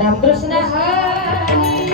रामकृष्ण हरी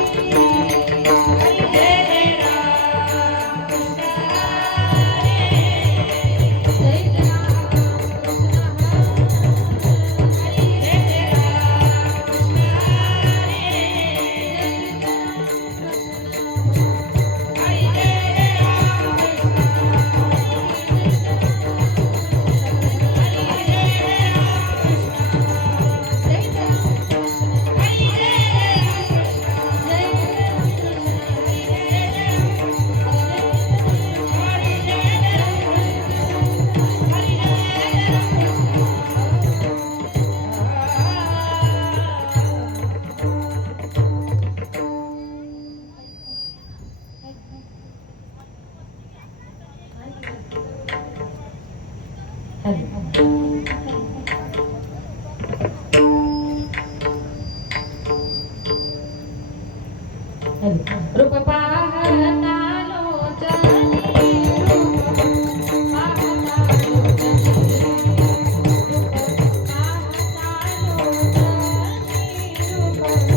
रूप पाहता लोचनी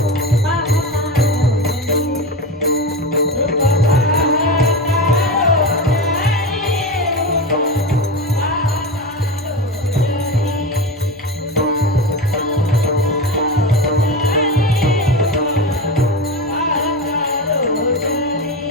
रूप पाहता लोचनी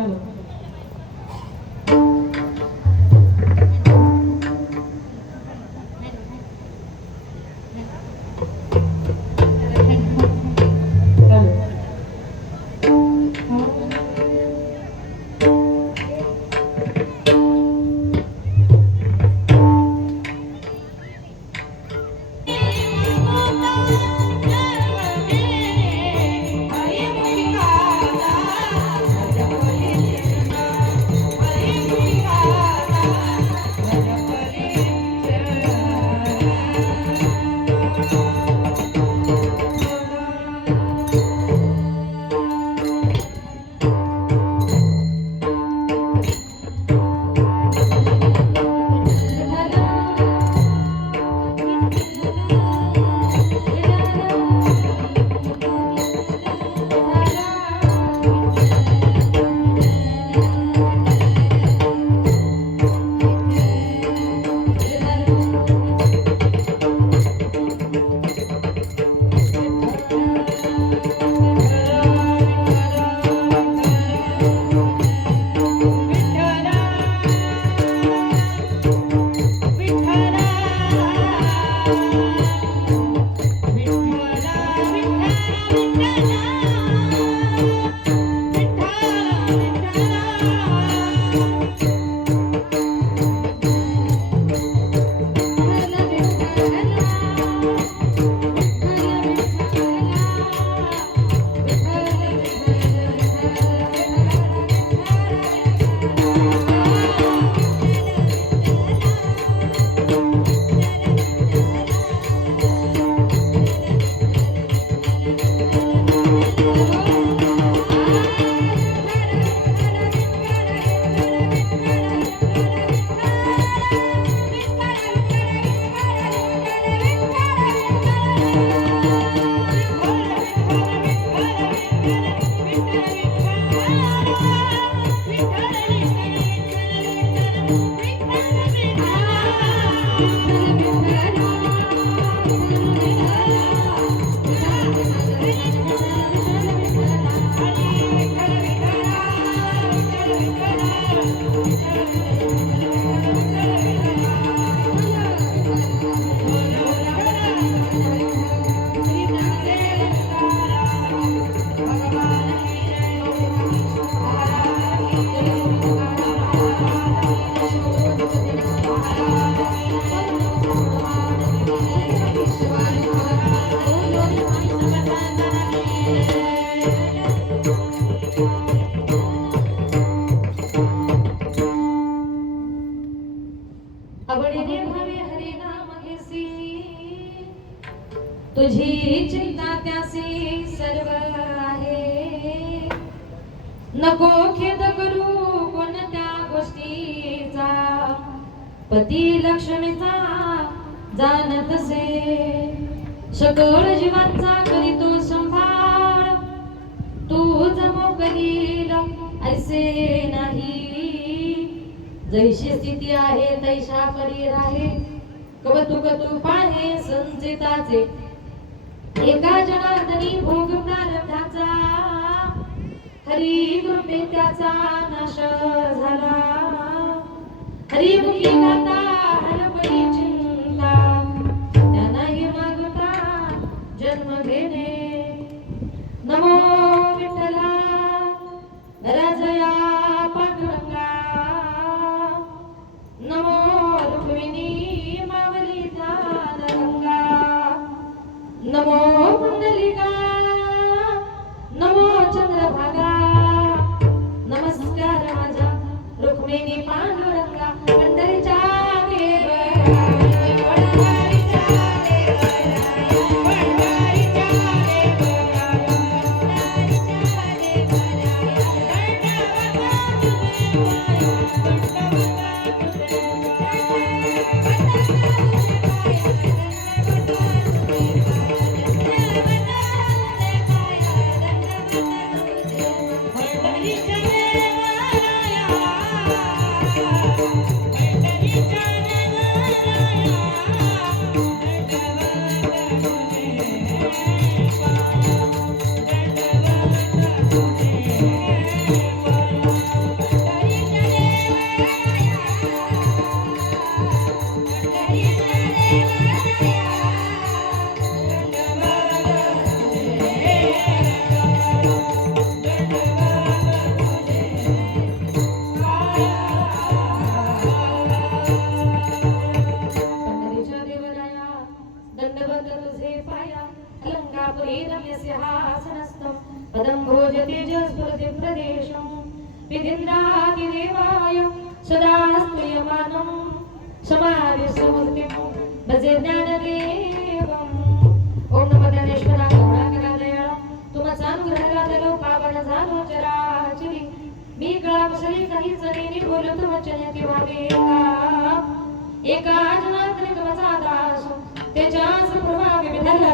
हॅलो आवडीने भावे हरी नाम घेसी तुझी चिंता त्यासी सर्व आहे नको खेद करू कोणत्या गोष्टीचा पती लक्ष्मीचा जाणतसे सकळ जीवांचा करीतो संभाळ तू जमो करील ऐसे नाही जैशी स्थिती आहे तैशा परी राहे कौतुक तू पाहे संचिताचे एका जनार्दनी भोग प्रारब्धाचा हरी कृपे त्याचा नाश झाला हरिमुखी गाता हरपली चिंता त्यांनाही मागता जन्म घेणे नमो विठ्ठला राजया पांडुरंगा नमो रुक्मिणी मावली गंगा नमो कुंडलिका नमो चंद्रभागा नमस्कार माझा रुक्मिणी पांडुरंगा पंढरीच्या देवादिदेवाय सदा स्तूयमानं समाधिसमूर्तिं भजे ज्ञानदेवम्. ओम नमो ज्ञानेश्वराय करुणाकरालयाळ तुमचा अनुग्रह झालो पावन झालो चराचरी मी कळा कुसली काही जणीने बोलत वचने व्हावे एका जनातने तुमचा दास त्याच्याच प्रभावे विधाला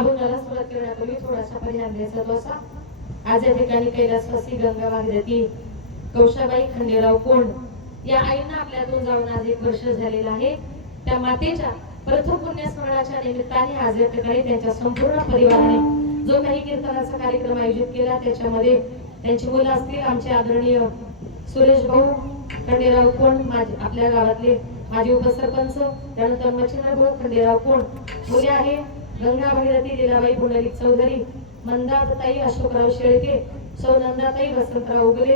अभंगाला सुरुवात करण्यापूर्वी थोडासा परिहार द्यायचा तो असा. आज या ठिकाणी कैलासवासी गंगा भागीरथी कौशाबाई खंडेराव कोंड या आईंना आपल्यातून जाऊन आज 1 वर्ष झालेलं आहे. त्या मातेच्या प्रथम पुण्यस्मरणाच्या निमित्ताने आज या ठिकाणी त्यांच्या संपूर्ण परिवाराने जो काही कीर्तनाचा कार्यक्रम आयोजित केला त्याच्यामध्ये त्यांची मुलं असतील आमचे आदरणीय सुरेश भाऊ खंडेराव कोंड आपल्या गावातले माजी उपसरपंच, त्यानंतर मच्छिंद्र भाऊ खंडेराव कोंड, मुले आहे गंगा भागीरथी लीलाबाई पुंडलिक चौधरी, मंदाताई अशोकराव शेळके, सौ नंदाताई वसंतराव उगले,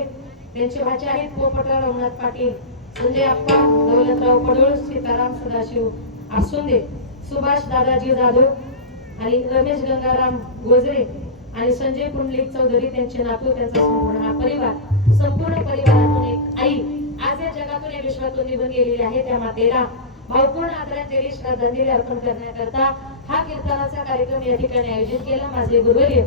त्यांचे भाचे आहेत पोपटराव रघुनाथ पाटील, संजय आप्पा दौलतराव पडोळ, सीताराम सदाशिव आसुंदे, सुभाष दादाजी जाधव आणि रमेश गंगाराम गोजरे आणि संजय पुंडलिक चौधरी त्यांचे नातू त्यांचा संपूर्ण हा परिवार संपूर्ण परिवारातून एक आई आज या जगातून या विश्वातून निघून गेलेली आहे. त्या मातेला भावपूर्ण आदरांजली श्रद्धांजली अर्पण करण्याकरता हा कीर्तनाचा कार्यक्रम या ठिकाणी आयोजित केला. माझे गुरुवर्य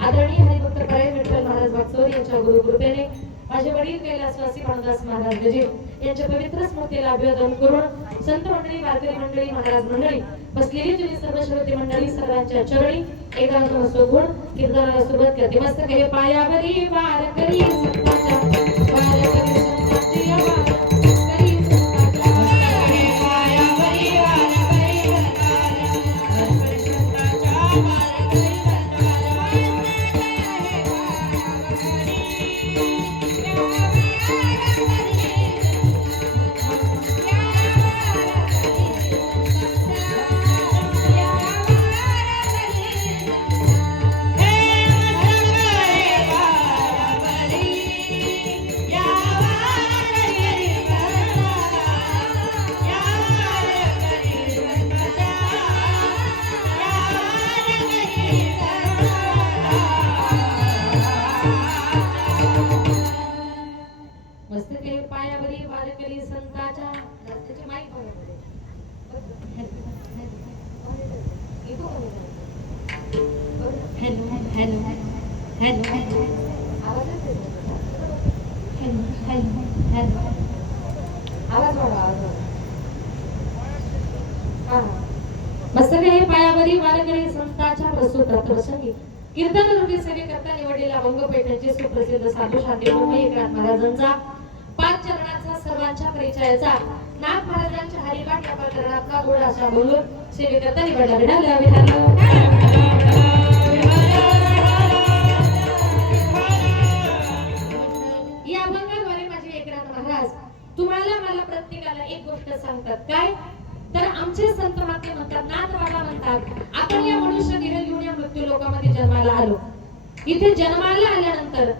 आदरणीय हरिभक्त परायण विठ्ठल महाराज वागचौर यांच्या गुरुकृपेने माझे वडील कैलासवासी भानुदास महाराज गजीर यांच्या पवित्र स्मृतीला अभिवादन करून संत मंडळी, वारकरी मंडळी, महाराज मंडळी, बसलेली तुम्ही सर्व श्रोते मंडळी सर्वांच्या चरणी एकदा नमस्कार गुण कीर्तनाला सुरुवात करते. मस्तक हे पायावरी वारकरी संतांच्या वारकरी संतांची वारकरी संतांच्या पायावरी वारकरी वारकरी संतांच्या मस्तके पायावरी वारकरी संस्थाच्या प्रस्तुत प्रसंगी कीर्तन रूपी सेवेकरता निवडलेला अभंगपेठांचे सुप्रसिद्ध साधू शांती एकनाथ महाराजांचा 5 चरणाचा सर्वांच्या परिचयाचा नाथ महाराजांच्या हरिपाठ या प्रकरणातला गोड असा बोलून सेवेकरता निवडला विधान या अभंगाद्वारे माझे एकनाथ महाराज तुम्हाला मला प्रत्येकाला एक गोष्ट सांगतात. काय तर आमचे संत महात्मे म्हणतात, नाथ बाबा म्हणतात, आपण या मनुष्य देह घेऊन या मृत्यू लोकांमध्ये जन्माला आलो. इथे जन्माला आल्यानंतर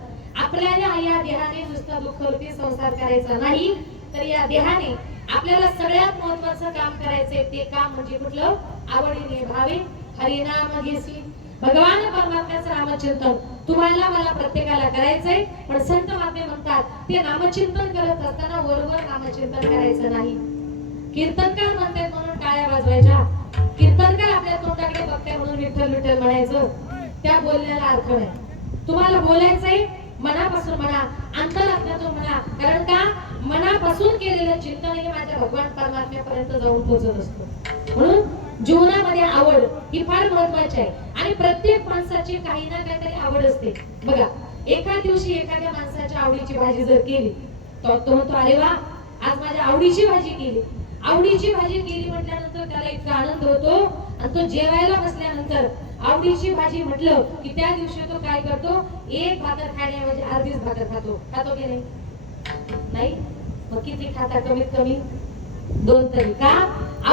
आपल्याला या देहाने नुसता दुःखरूपी संसार करायचा नाही, तर या देहाने आपल्याला सगळ्यात महत्त्वाचं काम करायचंय. ते काम म्हणजे कुठलं? आवडीने भावे हरिनाम घेसी, भगवान परमात्म्याचं नामचिंतन तुम्हाला मला प्रत्येकाला करायचंय. पण संत महात्मे म्हणतात ते नामचिंतन करत असताना वरवर नामचिंतन करायचं नाही. कीर्तनकार म्हणतात म्हणून टाळ्या वाजवायच्या, कीर्तनकार आपल्या तोंडाकडे बघताय म्हणून विठ्ठल विठ्ठल म्हणायचं, त्या बोलण्याला अर्थ नाही. तुम्हाला बोलायचंय मनापासून म्हणा, अंतरात्म्यातून म्हणा. कारण का मनापासून केलेलं चिंतन हे माझ्या भगवान परमात्म्यापर्यंत जाऊन पोहोचत असतो. म्हणून जीवनामध्ये आवड ही फार महत्वाची आहे आणि प्रत्येक माणसाची काही ना काहीतरी आवड असते. बघा, एका दिवशी एखाद्या माणसाच्या आवडीची भाजी जर केली तर तो म्हणतो, अरे वा आज माझ्या आवडीची भाजी केली. आवडीची भाजी केली म्हटल्यानंतर त्याला इतका आनंद होतो आणि तो जेवायला बसल्यानंतर आवडीची भाजी म्हटलं की त्या दिवशी तो काय करतो, एक भाकर खाण्याऐवजी अर्धीच भाकर खातो. खातो की नाही? मग किती खाता? कमीत कमी 2 तरी. का?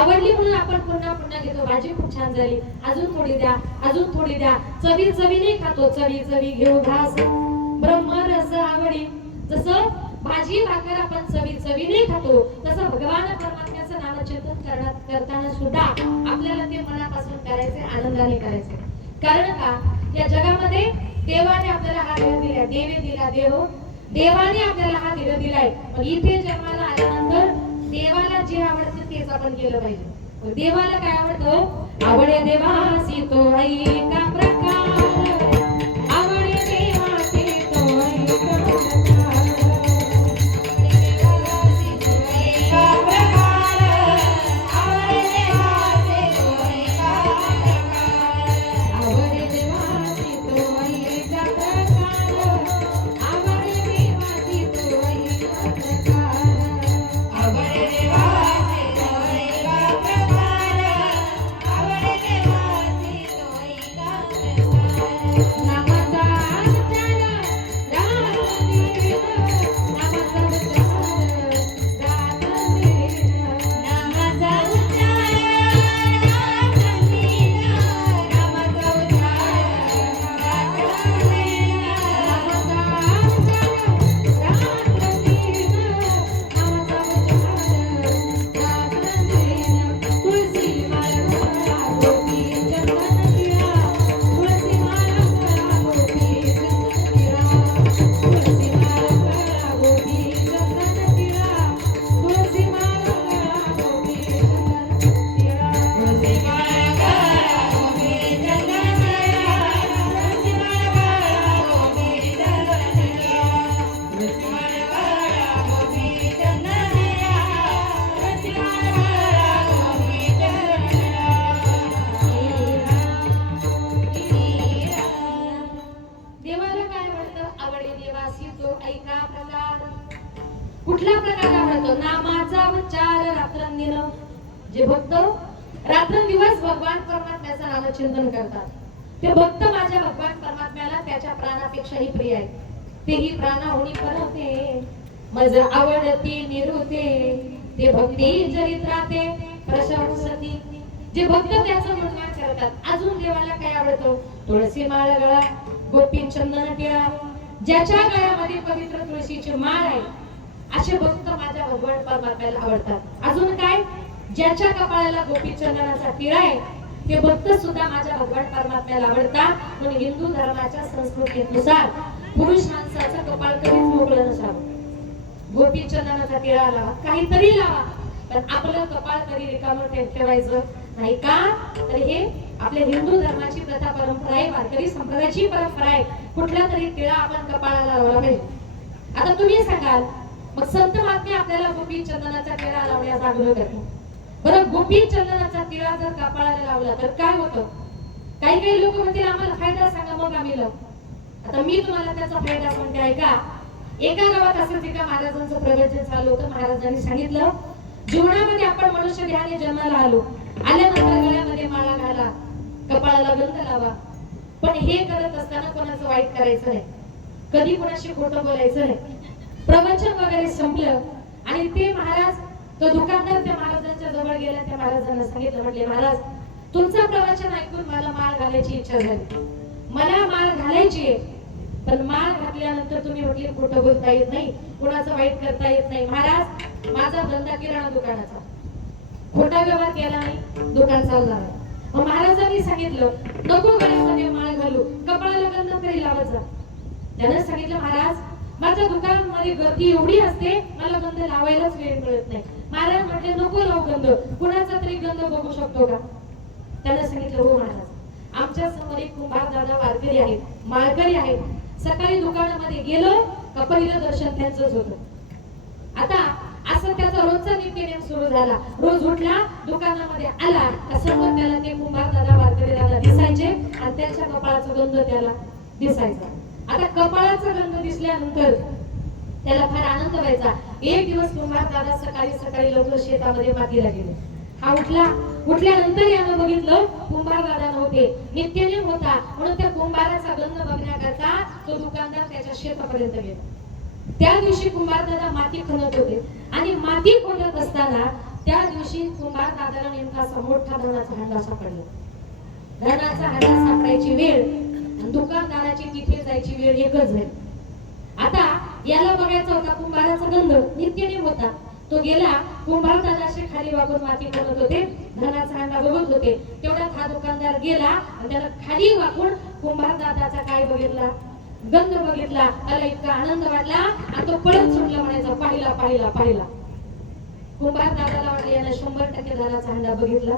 आवडली म्हणून आपण पुन्हा पुन्हा घेतो. भाजी खूप छान झाली, अजून थोडी द्या, अजून थोडी द्या. चवी चवीने खातो. चवी चवी घेऊ घास ब्रह्मरस आवडी. जसं भाजी भाकर आपण चवी चवीने खातो, तसं भगवान परमात्म्याचं नाम नामचिंतन करताना सुद्धा आपल्याला ते मनापासून करायचे, आनंदाने करायचे. कारण का या जगामध्ये देवाने आपल्याला हा देह दिलाय, देवाने आपल्याला हा देह दिलाय. पण इथे जन्माला आल्यानंतर देवाला जे आवडतं तेच आपण केलं पाहिजे. देवाला काय आवडतं? आवडे देवासी तो ऐका प्रकार, आवडे देवासी तो ऐका प्रकार. कुठला प्रकार आवडतो? नामाचा उच्चार रात्रंदिन. जे भक्त रात्रंदिवस भगवान परमात्म्याचं नामचिंतन करतात ते भक्त माझ्या भगवान परमात्म्याला त्याच्या प्राणापेक्षाही प्रिय आहे. तेही प्राणाहुनी परते मज आवडती निरुते, ते भक्ती चरित्राते प्रशंसती. जे भक्त त्याचं गुणगान करतात. अजून देवाला काय आवडतो? तुळशी माळ गळा, गोपी चंदन टिळा. ज्याच्या गळ्यामध्ये पवित्र तुळशीची माळ आहे असे भक्त माझ्या भगवान परमात्म्याला आवडतात. अजून काय? ज्याच्या कपाळाला गोपी चंदनाचा टिळा आहे ते भक्त सुद्धा माझ्या भगवान परमात्म्याला आवडतात. म्हणून हिंदू धर्माच्या संस्कृतीनुसार पुरुष माणसाचं कपाळ कधीच मोकळं नसावं. गोपी चंदनाचा टिळा लावा, काहीतरी लावा, पण आपलं कपाळ कधी रिकामं ठेवायचं नाही. का? तर हे आपल्या हिंदू धर्माची प्रथा परंपरा आहे, वारकरी संप्रदायाची परंपरा आहे. कुठला तरी टिळा आपण कपाळाला लावला पाहिजे. आता तुम्ही सांगाल मग संत महात्मे आपल्याला गोपी चंदनाचा टिळा लावण्याचा आग्रह करतात. बरं, गोपी चंदनाचा टिळा जर कपाळाला लावला तर काय होतं? काही काही लोक म्हणतील आम्हाला फायदा सांगा मग आम्ही लावू. आता मी तुम्हाला त्याचा फायदा सांगते ऐका. एका गावात असंच एका महाराजांचं प्रवचन चालू होतं. महाराजांनी सांगितलं जीवनामध्ये आपण मनुष्य देहाने जन्माला आलो, आल्यानंतर गळ्यामध्ये माळा घाला, कपाळाला गंध लावा, पण हे करत असताना कोणाचं वाईट करायचं नाही, कधी कोणाशी खोटं बोलायचं नाही. प्रवचन वगैरे संपलं आणि ते महाराज, तो दुकानदार त्या महाराजांच्या जवळ गेला. त्या महाराजांना सांगितलं, म्हटले महाराज तुमचं प्रवचन ऐकून मला माळ घालायची इच्छा झाली, मला माळ घालायची आहे, पण माळ घातल्यानंतर तुम्ही म्हटले खोटं बोलता येत नाही, कोणाचं वाईट करता येत नाही. महाराज माझा धंदा किराणा दुकानाचा, खोटा व्यवहार केला नाही, दुकान चालणार आहे. मग महाराजांनी सांगितलं नको गळ्यामध्ये माळ घालू, कपाळाला गंध तरी लावायचा. त्याने सांगितलं महाराज माझ्या दुकानामध्ये गर्दी एवढी असते, मला गंध लावायलाच वेळ मिळत नाही. महाराज म्हटले नको लावू गंध, कुणाचा तरी गंध बघू शकतो का? त्याने सांगितलं हो महाराज, आमच्या समोर एक कुंभार दादा वारकरी आहेत, माळकरी आहेत, सकाळी दुकानामध्ये गेलो का पहिलं दर्शन त्यांचंच होतं. आता असं त्याचा रोजचा नित्यनेम सुरू झाला. रोज उठला, दुकानामध्ये आला का सर्व त्याला ते कुंभार दादा वारकरी दादा दिसायचे आणि त्यांच्या कपाळाचा गंध त्याला दिसायचा. आता कपाळाचा गंध दिसल्यानंतर त्याला फार आनंद व्हायचा. एक दिवस कुंभार दादा सकाळी सकाळी लवकर शेतामध्ये मातीला गेले. हा उठल्यानंतर यानं बघितलं कुंभार दादा नव्हते, नित्यनेम होता. म्हणून त्या कुंभाराचा गंध बघण्याकरता तो दुकानदार त्याच्या शेतापर्यंत गेला. त्या दिवशी कुंभार दादा माती खणत होते आणि माती खोदत असताना त्या दिवशी कुंभार दादाला नेमका असा मोठा धनाचा हंडा सापडला. धनाचा हंडा सापडायची वेळ आणि दुकानदाराची तिथे जायची वेळ एकच झाली. आता याला बघायचा होता कुंभाराचा गंध, नित्यनेम होता. तो गेला, कुंभार दादाशी खाली वाकून माती करत होते, धनाचा हांडा बघत होते. तेवढ्यात हा दुकानदार गेला आणि त्याला खाली वाकून कुंभार दादाचा काय बघितला, गंध बघितला. त्याला इतका आनंद वाटला आणि तो पळत सुटला, म्हणायचा पाहिला पाहिला पाहिला. कुंभार दादाला वाटलं यानं 100% धनाचा हांडा बघितला,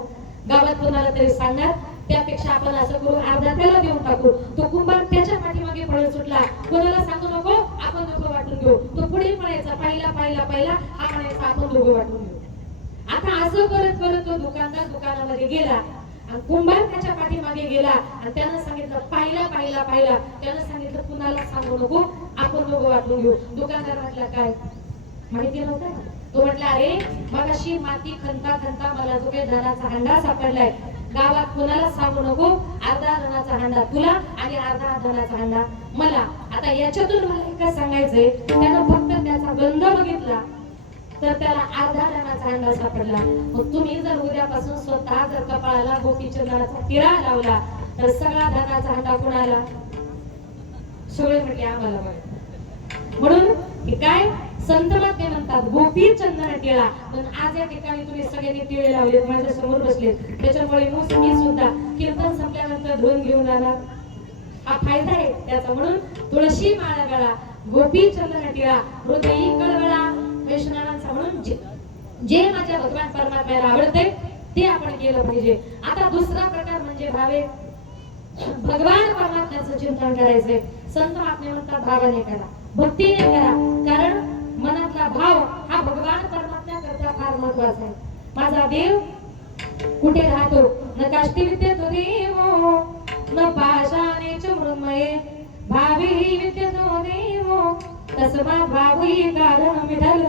गावात कोणाला तरी सांगणार, त्यापेक्षा आपण असं करू अर्धा त्याला देऊन टाकू. तो कुंभार त्याच्या पाठीमागे पळत सुटला, कोणाला सांगू नको, आपण दोघं वाटून घेऊ. तो पुढे म्हणायचा पाहिला पाहिला पाहिला, हा म्हणायचा आपण दोघं वाटून घेऊ. आता असं करत करत तो दुकानदार दुकानामध्ये गेला आणि कुंभार त्याच्या पाठीमागे गेला आणि त्यानं सांगितलं पाहिला पाहिला पाहिला. त्यानं सांगितलं कुणाला सांगू नको, आपण दोघं वाटून घेऊ. दुकानदार म्हटला काय माहिती नव्हतं ना. तो म्हटला अरे मगाशी माती खणता खणता मला जो काही धनाचा हांडा सापडलाय, गावात कुणाला सांगू नको, अर्धा धनाचा हांडा तुला आणि अर्धा धनाचा हांडा मला. आता याच्यातून मला एक सांगायचंय, त्यानं फक्त त्याचा गंध बघितला तर त्याला अर्धा धनाचा हांडा सापडला. मग तुम्ही जर उद्यापासून स्वतः जर कपाळाला गोपीचंदनाचा टिळा लावला तर सगळा धनाचा हांडा कुणाला, सगळे म्हटले आम्हाला. म्हणून हे काय संत वाक्य म्हणतात गोपी चंदन टिळा. पण आज या ठिकाणी तुम्ही सगळ्यांनी टिळे लावलेत, माझ्या समोर बसलेत, त्याच्यामुळे मी सुद्धा कीर्तन संपल्यानंतर धुवून घेऊन जाणार, हा फायदा आहे त्याचा. म्हणून तुळशी माळा गळा, गोपी चंदन टिळा, हृदयी कळवळा वैष्णवांचा. म्हणून जे माझ्या भगवान परमात्म्याला आवडते ते आपण केलं पाहिजे. आता दुसरा प्रकार म्हणजे भावे, भगवान परमात्म्याचं चिंतन करायचंय. संत महात्मे म्हणतात भावाने करा, भक्तीने करा, कारण मनातला भाव हा भगवान परमात्म्या करता फार महत्वाचा आहे. माझा देव कुठे राहतो, न काष्टी विद्येतो देवो, न पाषाणे च मृन्मये, भावी विद्येतो देवो, तस्मात् भावी कारण विठ्ठल.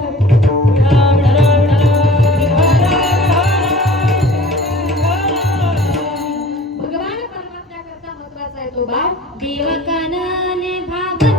भगवान परमात्म्या करता महत्वाचा आहे तो भाव. देवकानने भावता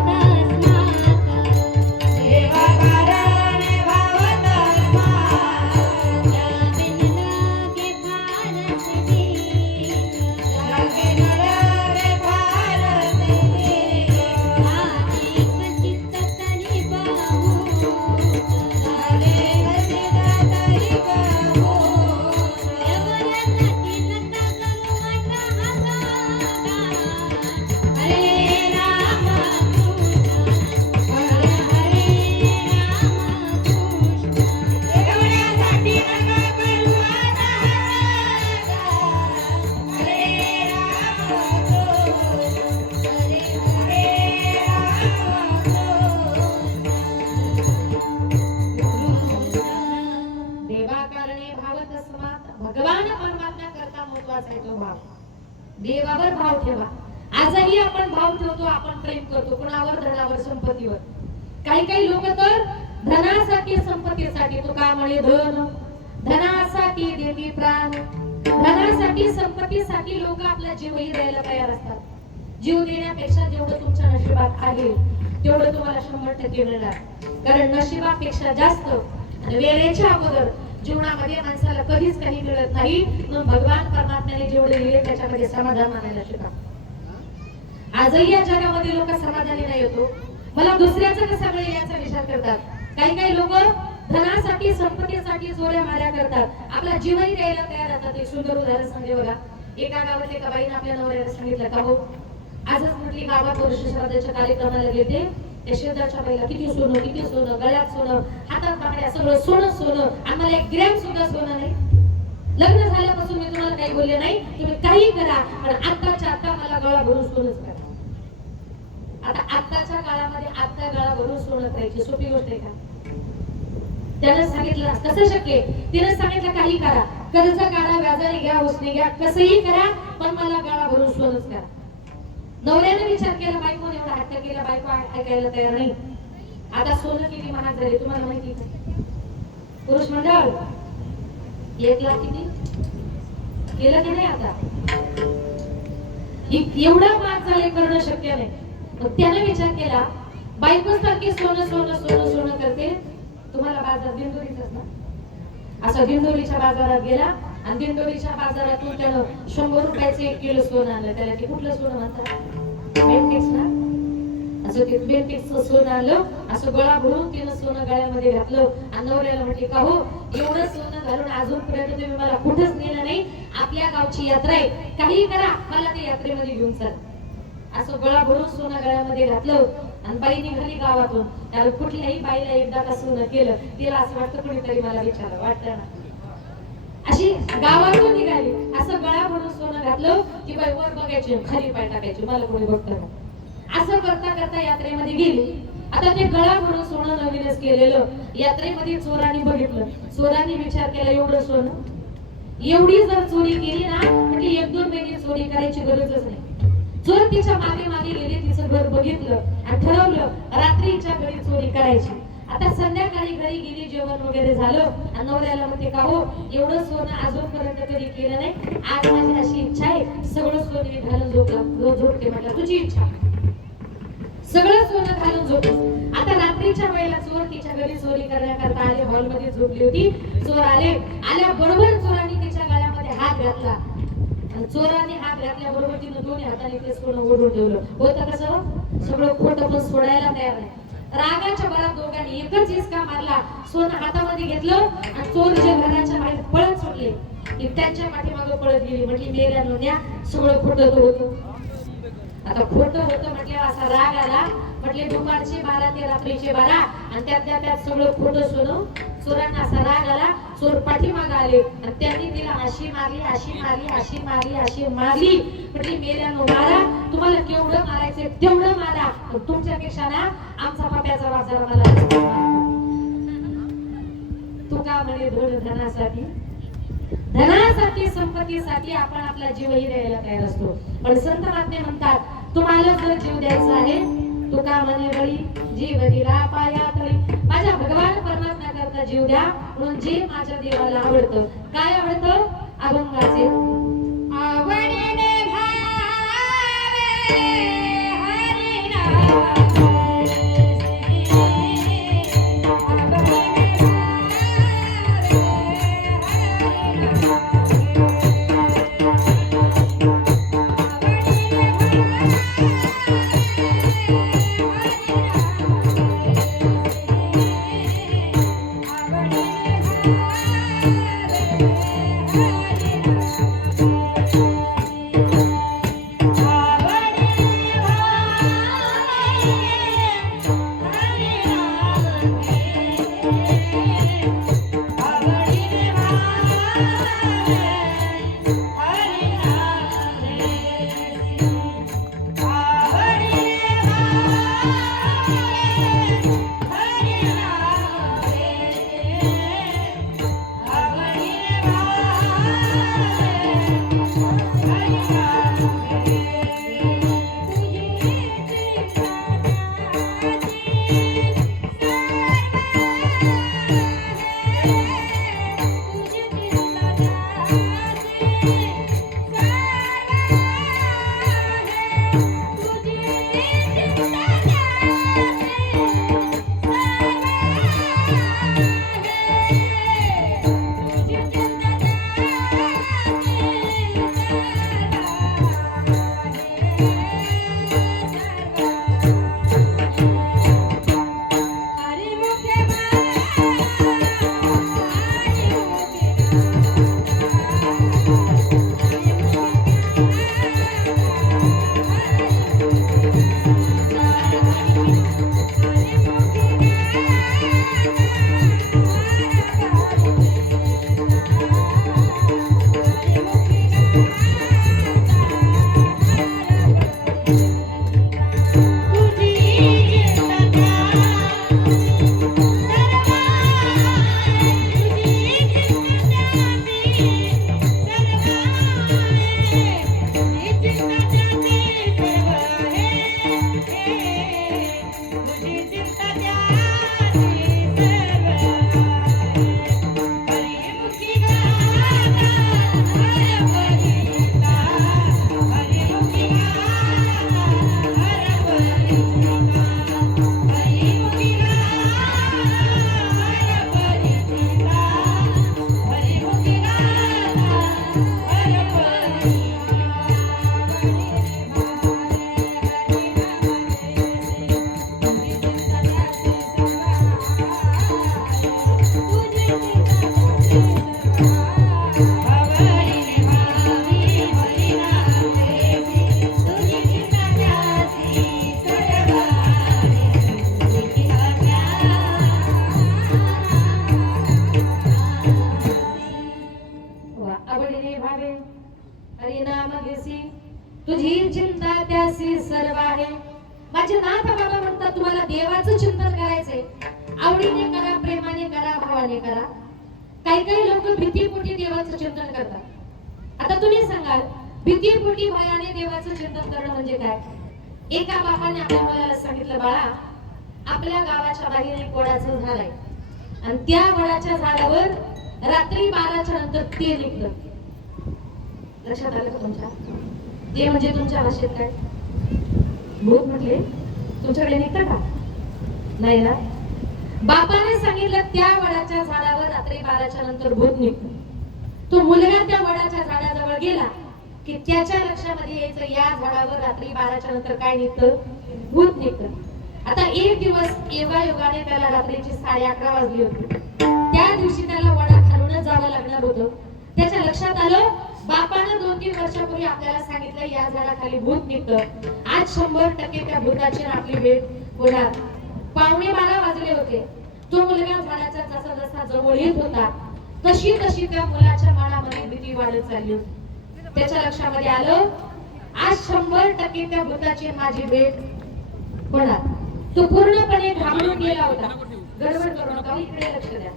देवावर भाव ठेवा. आजही आपण भाव ठेवतो, आपण प्रेम करतो कोणावर, धनावर, संपत्तीवर. काही काही लोक तर धनासाठी संपत्तीसाठी, तो का म्हणे धन धनासाठी देती प्राण, धनासाठी संपत्तीसाठी लोक आपला जीवही द्यायला तयार असतात. जीव देण्यापेक्षा जेवढं तुमच्या नशिबात आहे तेवढं तुम्हाला 100% मिळणार. कारण नशिबापेक्षा जास्त वेळेच्या अगोदर जीवनामध्ये माणसाला कधीच काही मिळत नाही. म्हणून भगवान परमात्म्याने जेवढे दिले त्याच्यामध्ये समाधान मानायला शिका. आजही या जगामध्ये लोक समाधानी नाही होतो. मला दुसऱ्याचं कसं मिळेल याचा विचार करतात. काही काही लोक धनासाठी संपत्तीसाठी जोड्या माऱ्या करतात, आपला जीवही द्यायला तयार असतात. एक सुंदर उदाहरण सांगते बघा. एका गावात एका बाईने आपल्या नवऱ्याला सांगितलं का हो आजच म्हटली गावात वर्ष श्राद्धाच्या कार्यक्रमाला गेले, त्या शेजारच्या बाईला किती सोनं, गळ्यात सोनं, हातात बांगड्या, सगळं सोनं सोनं, आम्हाला 1 ग्रॅम सुद्धा सोनं नाही. लग्न झाल्यापासून मी तुम्हाला काही बोलले नाही, तुम्ही काही करा, पण आत्ताच्या आत्ता मला गळा भरून सोनच करा. आता आत्ताच्या काळामध्ये आत्ता गळा भरून सोनं करायची सोपी गोष्ट आहे का? त्यानं सांगितलं कसं शक्य? तिने सांगितलं काही करा, कर्ज काढा, व्याजाने घ्या, उसने घ्या, कसंही करा, पण मला गळा भरून सोनच करा. नवऱ्याने विचार केला, बायकोने एवढा हट्ट केला, बायको ऐकायला तयार नाही. आता सोनं किती महाग झाले तुम्हाला माहिती का? पुरुष मंडळ 1 लाख किती केलं की नाही? आता एवढं महाग झाले, करणं शक्य नाही. मग त्याने विचार केला, बायको सारखी सोनं सोनं सोनं सोनं करते, तुम्हाला बाजार दिंडोरीचाच ना, असं दिंडोरीच्या बाजारात गेला आणि दिंडोरीच्या बाजारातून त्यानं 100 रुपयाचं 1 किलो सोनं आणलं. त्याला ते कुठलं सोनं म्हणतात? बेंटेक्स ना. असं ते बेंटिकचं सोनं आलं, असं गळा भरून तिनं सोनं गळ्यामध्ये घातलं आणि नवऱ्याला म्हटले का हो एवढं सोनं घालून अजूनपर्यंत तुम्ही मला कुठंच नेलं नाही, आपल्या गावची यात्रा आहे, काही करा मला त्या यात्रेमध्ये घेऊन चला. असं गळा भरून सोनं गळ्यामध्ये घातलं आणि बाई निघाली गावातून. त्याला कुठल्याही बाईला एकदा का सोनं केलं तिला असं वाटतं कुणीतरी मला विचारलं, वाटतं ना. अशी गावातून निघाली, असं गळा भरून सोनं घातलं की बाई वर बघायची खाली पाय टाकायची, मला कोणी बघतं ना. असं करता करता यात्रेमध्ये गेली. आता ते गळा भरून सोनं नवीनच केलेलं यात्रेमध्ये चोरांनी बघितलं. चोरांनी विचार केला एवढं सोनं, एवढी जर चोरी केली ना म्हणजे 1-2 महिने चोरी करायची गरजच नाही. चोर तिच्या मागे मागे गेले, तिचं घर बघितलं आणि ठरवलं रात्रीच्या घरी चोरी करायची. आता संध्याकाळी घरी गेली, जेवण वगैरे झालं आणि नवऱ्याला म्हणते का हो एवढं सोनं अजूनपर्यंत कधी केलं नाही, आज माझी अशी इच्छा आहे सगळं सोनं मी घालून झोपते. म्हटलं तुझी इच्छा, सगळं सोनं घालून झोप. आता रात्रीच्या वेळेला चोर तिच्या घरी चोरी करण्याकरता आले, हॉलमध्ये झोपली होती. चोर आले, आल्याबरोबर चोरांनी तिच्या गळ्यामध्ये हात घातला आणि चोरांनी हात घातल्याबरोबर तिने दोन्ही हाताने ते सोनं ओढून ठेवलं. होतं कसं, सगळं खोटं पण सोडायला तयार नाही. रागाच्या भरात दोघांनी एकच हिसका मारला, सोनं हातामध्ये घेतलं आणि चोर जे घराच्या बाहेर पळत सुटले की त्यांच्या पाठीमागे पळत गेली. म्हटली मेल्या नोंद्या सगळं खोटं होतं. आता खोटं होतं म्हटल्यावर असा राग आला. म्हटले दुपारचे 12 ते रात्रीचे 12 आणि त्यात सगळं खोटं सोनं. चोरांना असा राग आला, चोर पाठीमागे आले आणि त्यांनी तिला अशी मारली, अशी मारली, अशी मारली, अशी मारली. म्हटली मेल्यानो मारा, तुम्हाला केवढं मारायचं तेवढं मारा, तुमच्यापेक्षा ना आमचा पाप्याचा वाजार मला. तू का म्हणे धन धनासाठी, धनासाठी संपत्तीसाठी आपण आपला जीवही द्यायला तयार असतो. पण संत महात्मे म्हणतात तुम्हाला जर जीव द्यायचा आहे, तू का म्हणे बळी जीव दिला पाया तळी. माझ्या भगवान परमात्मा करता जीव द्या, म्हणून जे माझ्या देवाला आवडतं. काय आवडतं? अभंगाचे आवडीने भावे हरिनाम. आवडीने भावे हरिनाम घेसी तुझी चिंता त्यासी सर्व आहे. माझे नाथ बाबा म्हणतात तुम्हाला देवाचं चिंतन करायचंय, आवडीने करा, प्रेमाने करा, भावाने करा. काही काही लोक भीतीपोटी देवाचं चिंतन करतात. आता तुम्ही सांगाल भीतीपोटी भयाने देवाचं चिंतन करणं म्हणजे काय? एका बापाने आपल्या मुलाला सांगितलं, बाळा आपल्या गावाच्या बाहेर एक वडाचं झाड आहे आणि त्या वडाच्या झाडावर रात्री 12च्या नंतर ते निघतं. लक्षात आलं का तुमच्या? ते म्हणजे तुमच्या भाषेत काय? भूत म्हटले. तुमच्याकडे निघतं का? नाही ना. बापाने सांगितलं त्या वडाच्या झाडावर रात्री 12च्या नंतर भूत निघतं. तो मुलगा त्या वडाच्या झाडाजवळ गेला की त्याच्या लक्षामध्ये यायचं या झाडावर रात्री 12च्या नंतर काय निघतं? भूत निघतं. आता एक दिवस योगायोगाने त्याला रात्रीची 11:30 वाजली होती. त्या दिवशी त्याला वडा खालूनच जावं लागणार होतं. त्याच्या लक्षात आलं बापानं 2-3 वर्षापूर्वी आपल्याला सांगितलं या झाडाखाली भूत निघतं. आज 100% त्या भूताची आपली भेट होणार. 11:15 वाजले होते. तो मुलगा झाडाच्या जसा जसा जवळ येत होता तशी तशी त्या मुलाच्या मनामध्ये भीती वाढत चालली. त्याच्या लक्षामध्ये आलं आज 100% त्या भूताची माझी भेट होणार. तो पूर्णपणे घाबरून गेला होता. गडबड करू नका, इकडे लक्ष द्या.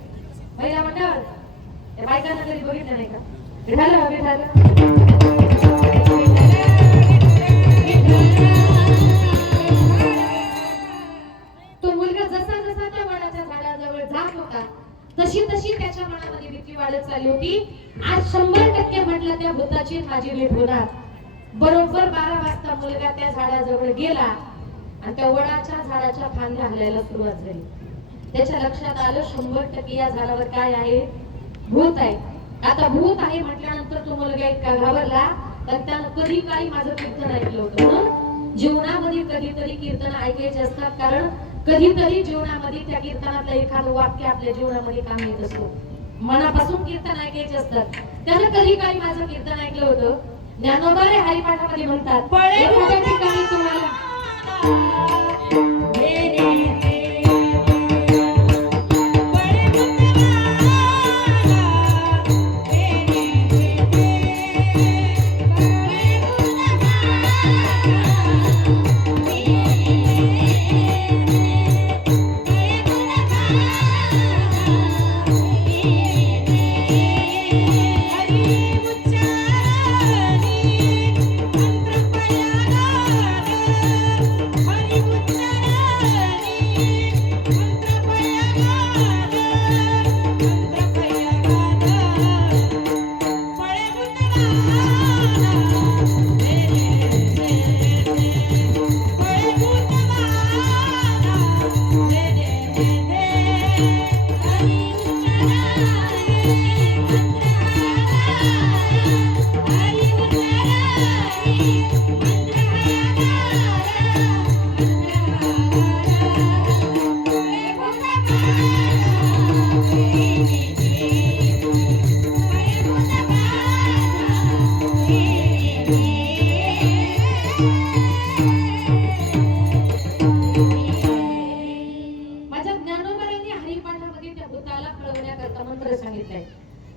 महिला मंडळ त्या बायकांना कधी बघितलं नाही का? तो मुलगा जसा जसा त्या वडाच्या झाडाजवळ जात होता तशी तशी त्याच्या मनामध्ये भीती वाढत चालली होती. आज 100% म्हटलं त्या भूताची माझी भेट होणार. बरोबर 12 वाजता मुलगा त्या झाडाजवळ गेला आणि त्या वडाच्या झाडाच्या फांद्या हलायला सुरुवात झाली. त्याच्या लक्षात आलं 100% या झाडावर काय आहे? भूत आहे. आता भूत आहे म्हटल्यानंतर तो मुलगा इतका घाबरला तर त्यानं कधी काही माझं कीर्तन ऐकलं होतं. जीवनामध्ये कधीतरी कीर्तन ऐकायचे असतात, कारण कधीतरी जीवनामध्ये त्या कीर्तनातलं एखादं वाक्य आपल्या जीवनामध्ये काम येत असतो. मनापासून कीर्तन ऐकायचे असतात. त्यानं कधी काही माझं कीर्तन ऐकलं होतं. ज्ञानोबा हरिपाठामध्ये म्हणतात एखाद्या ठिकाणी तुम्हाला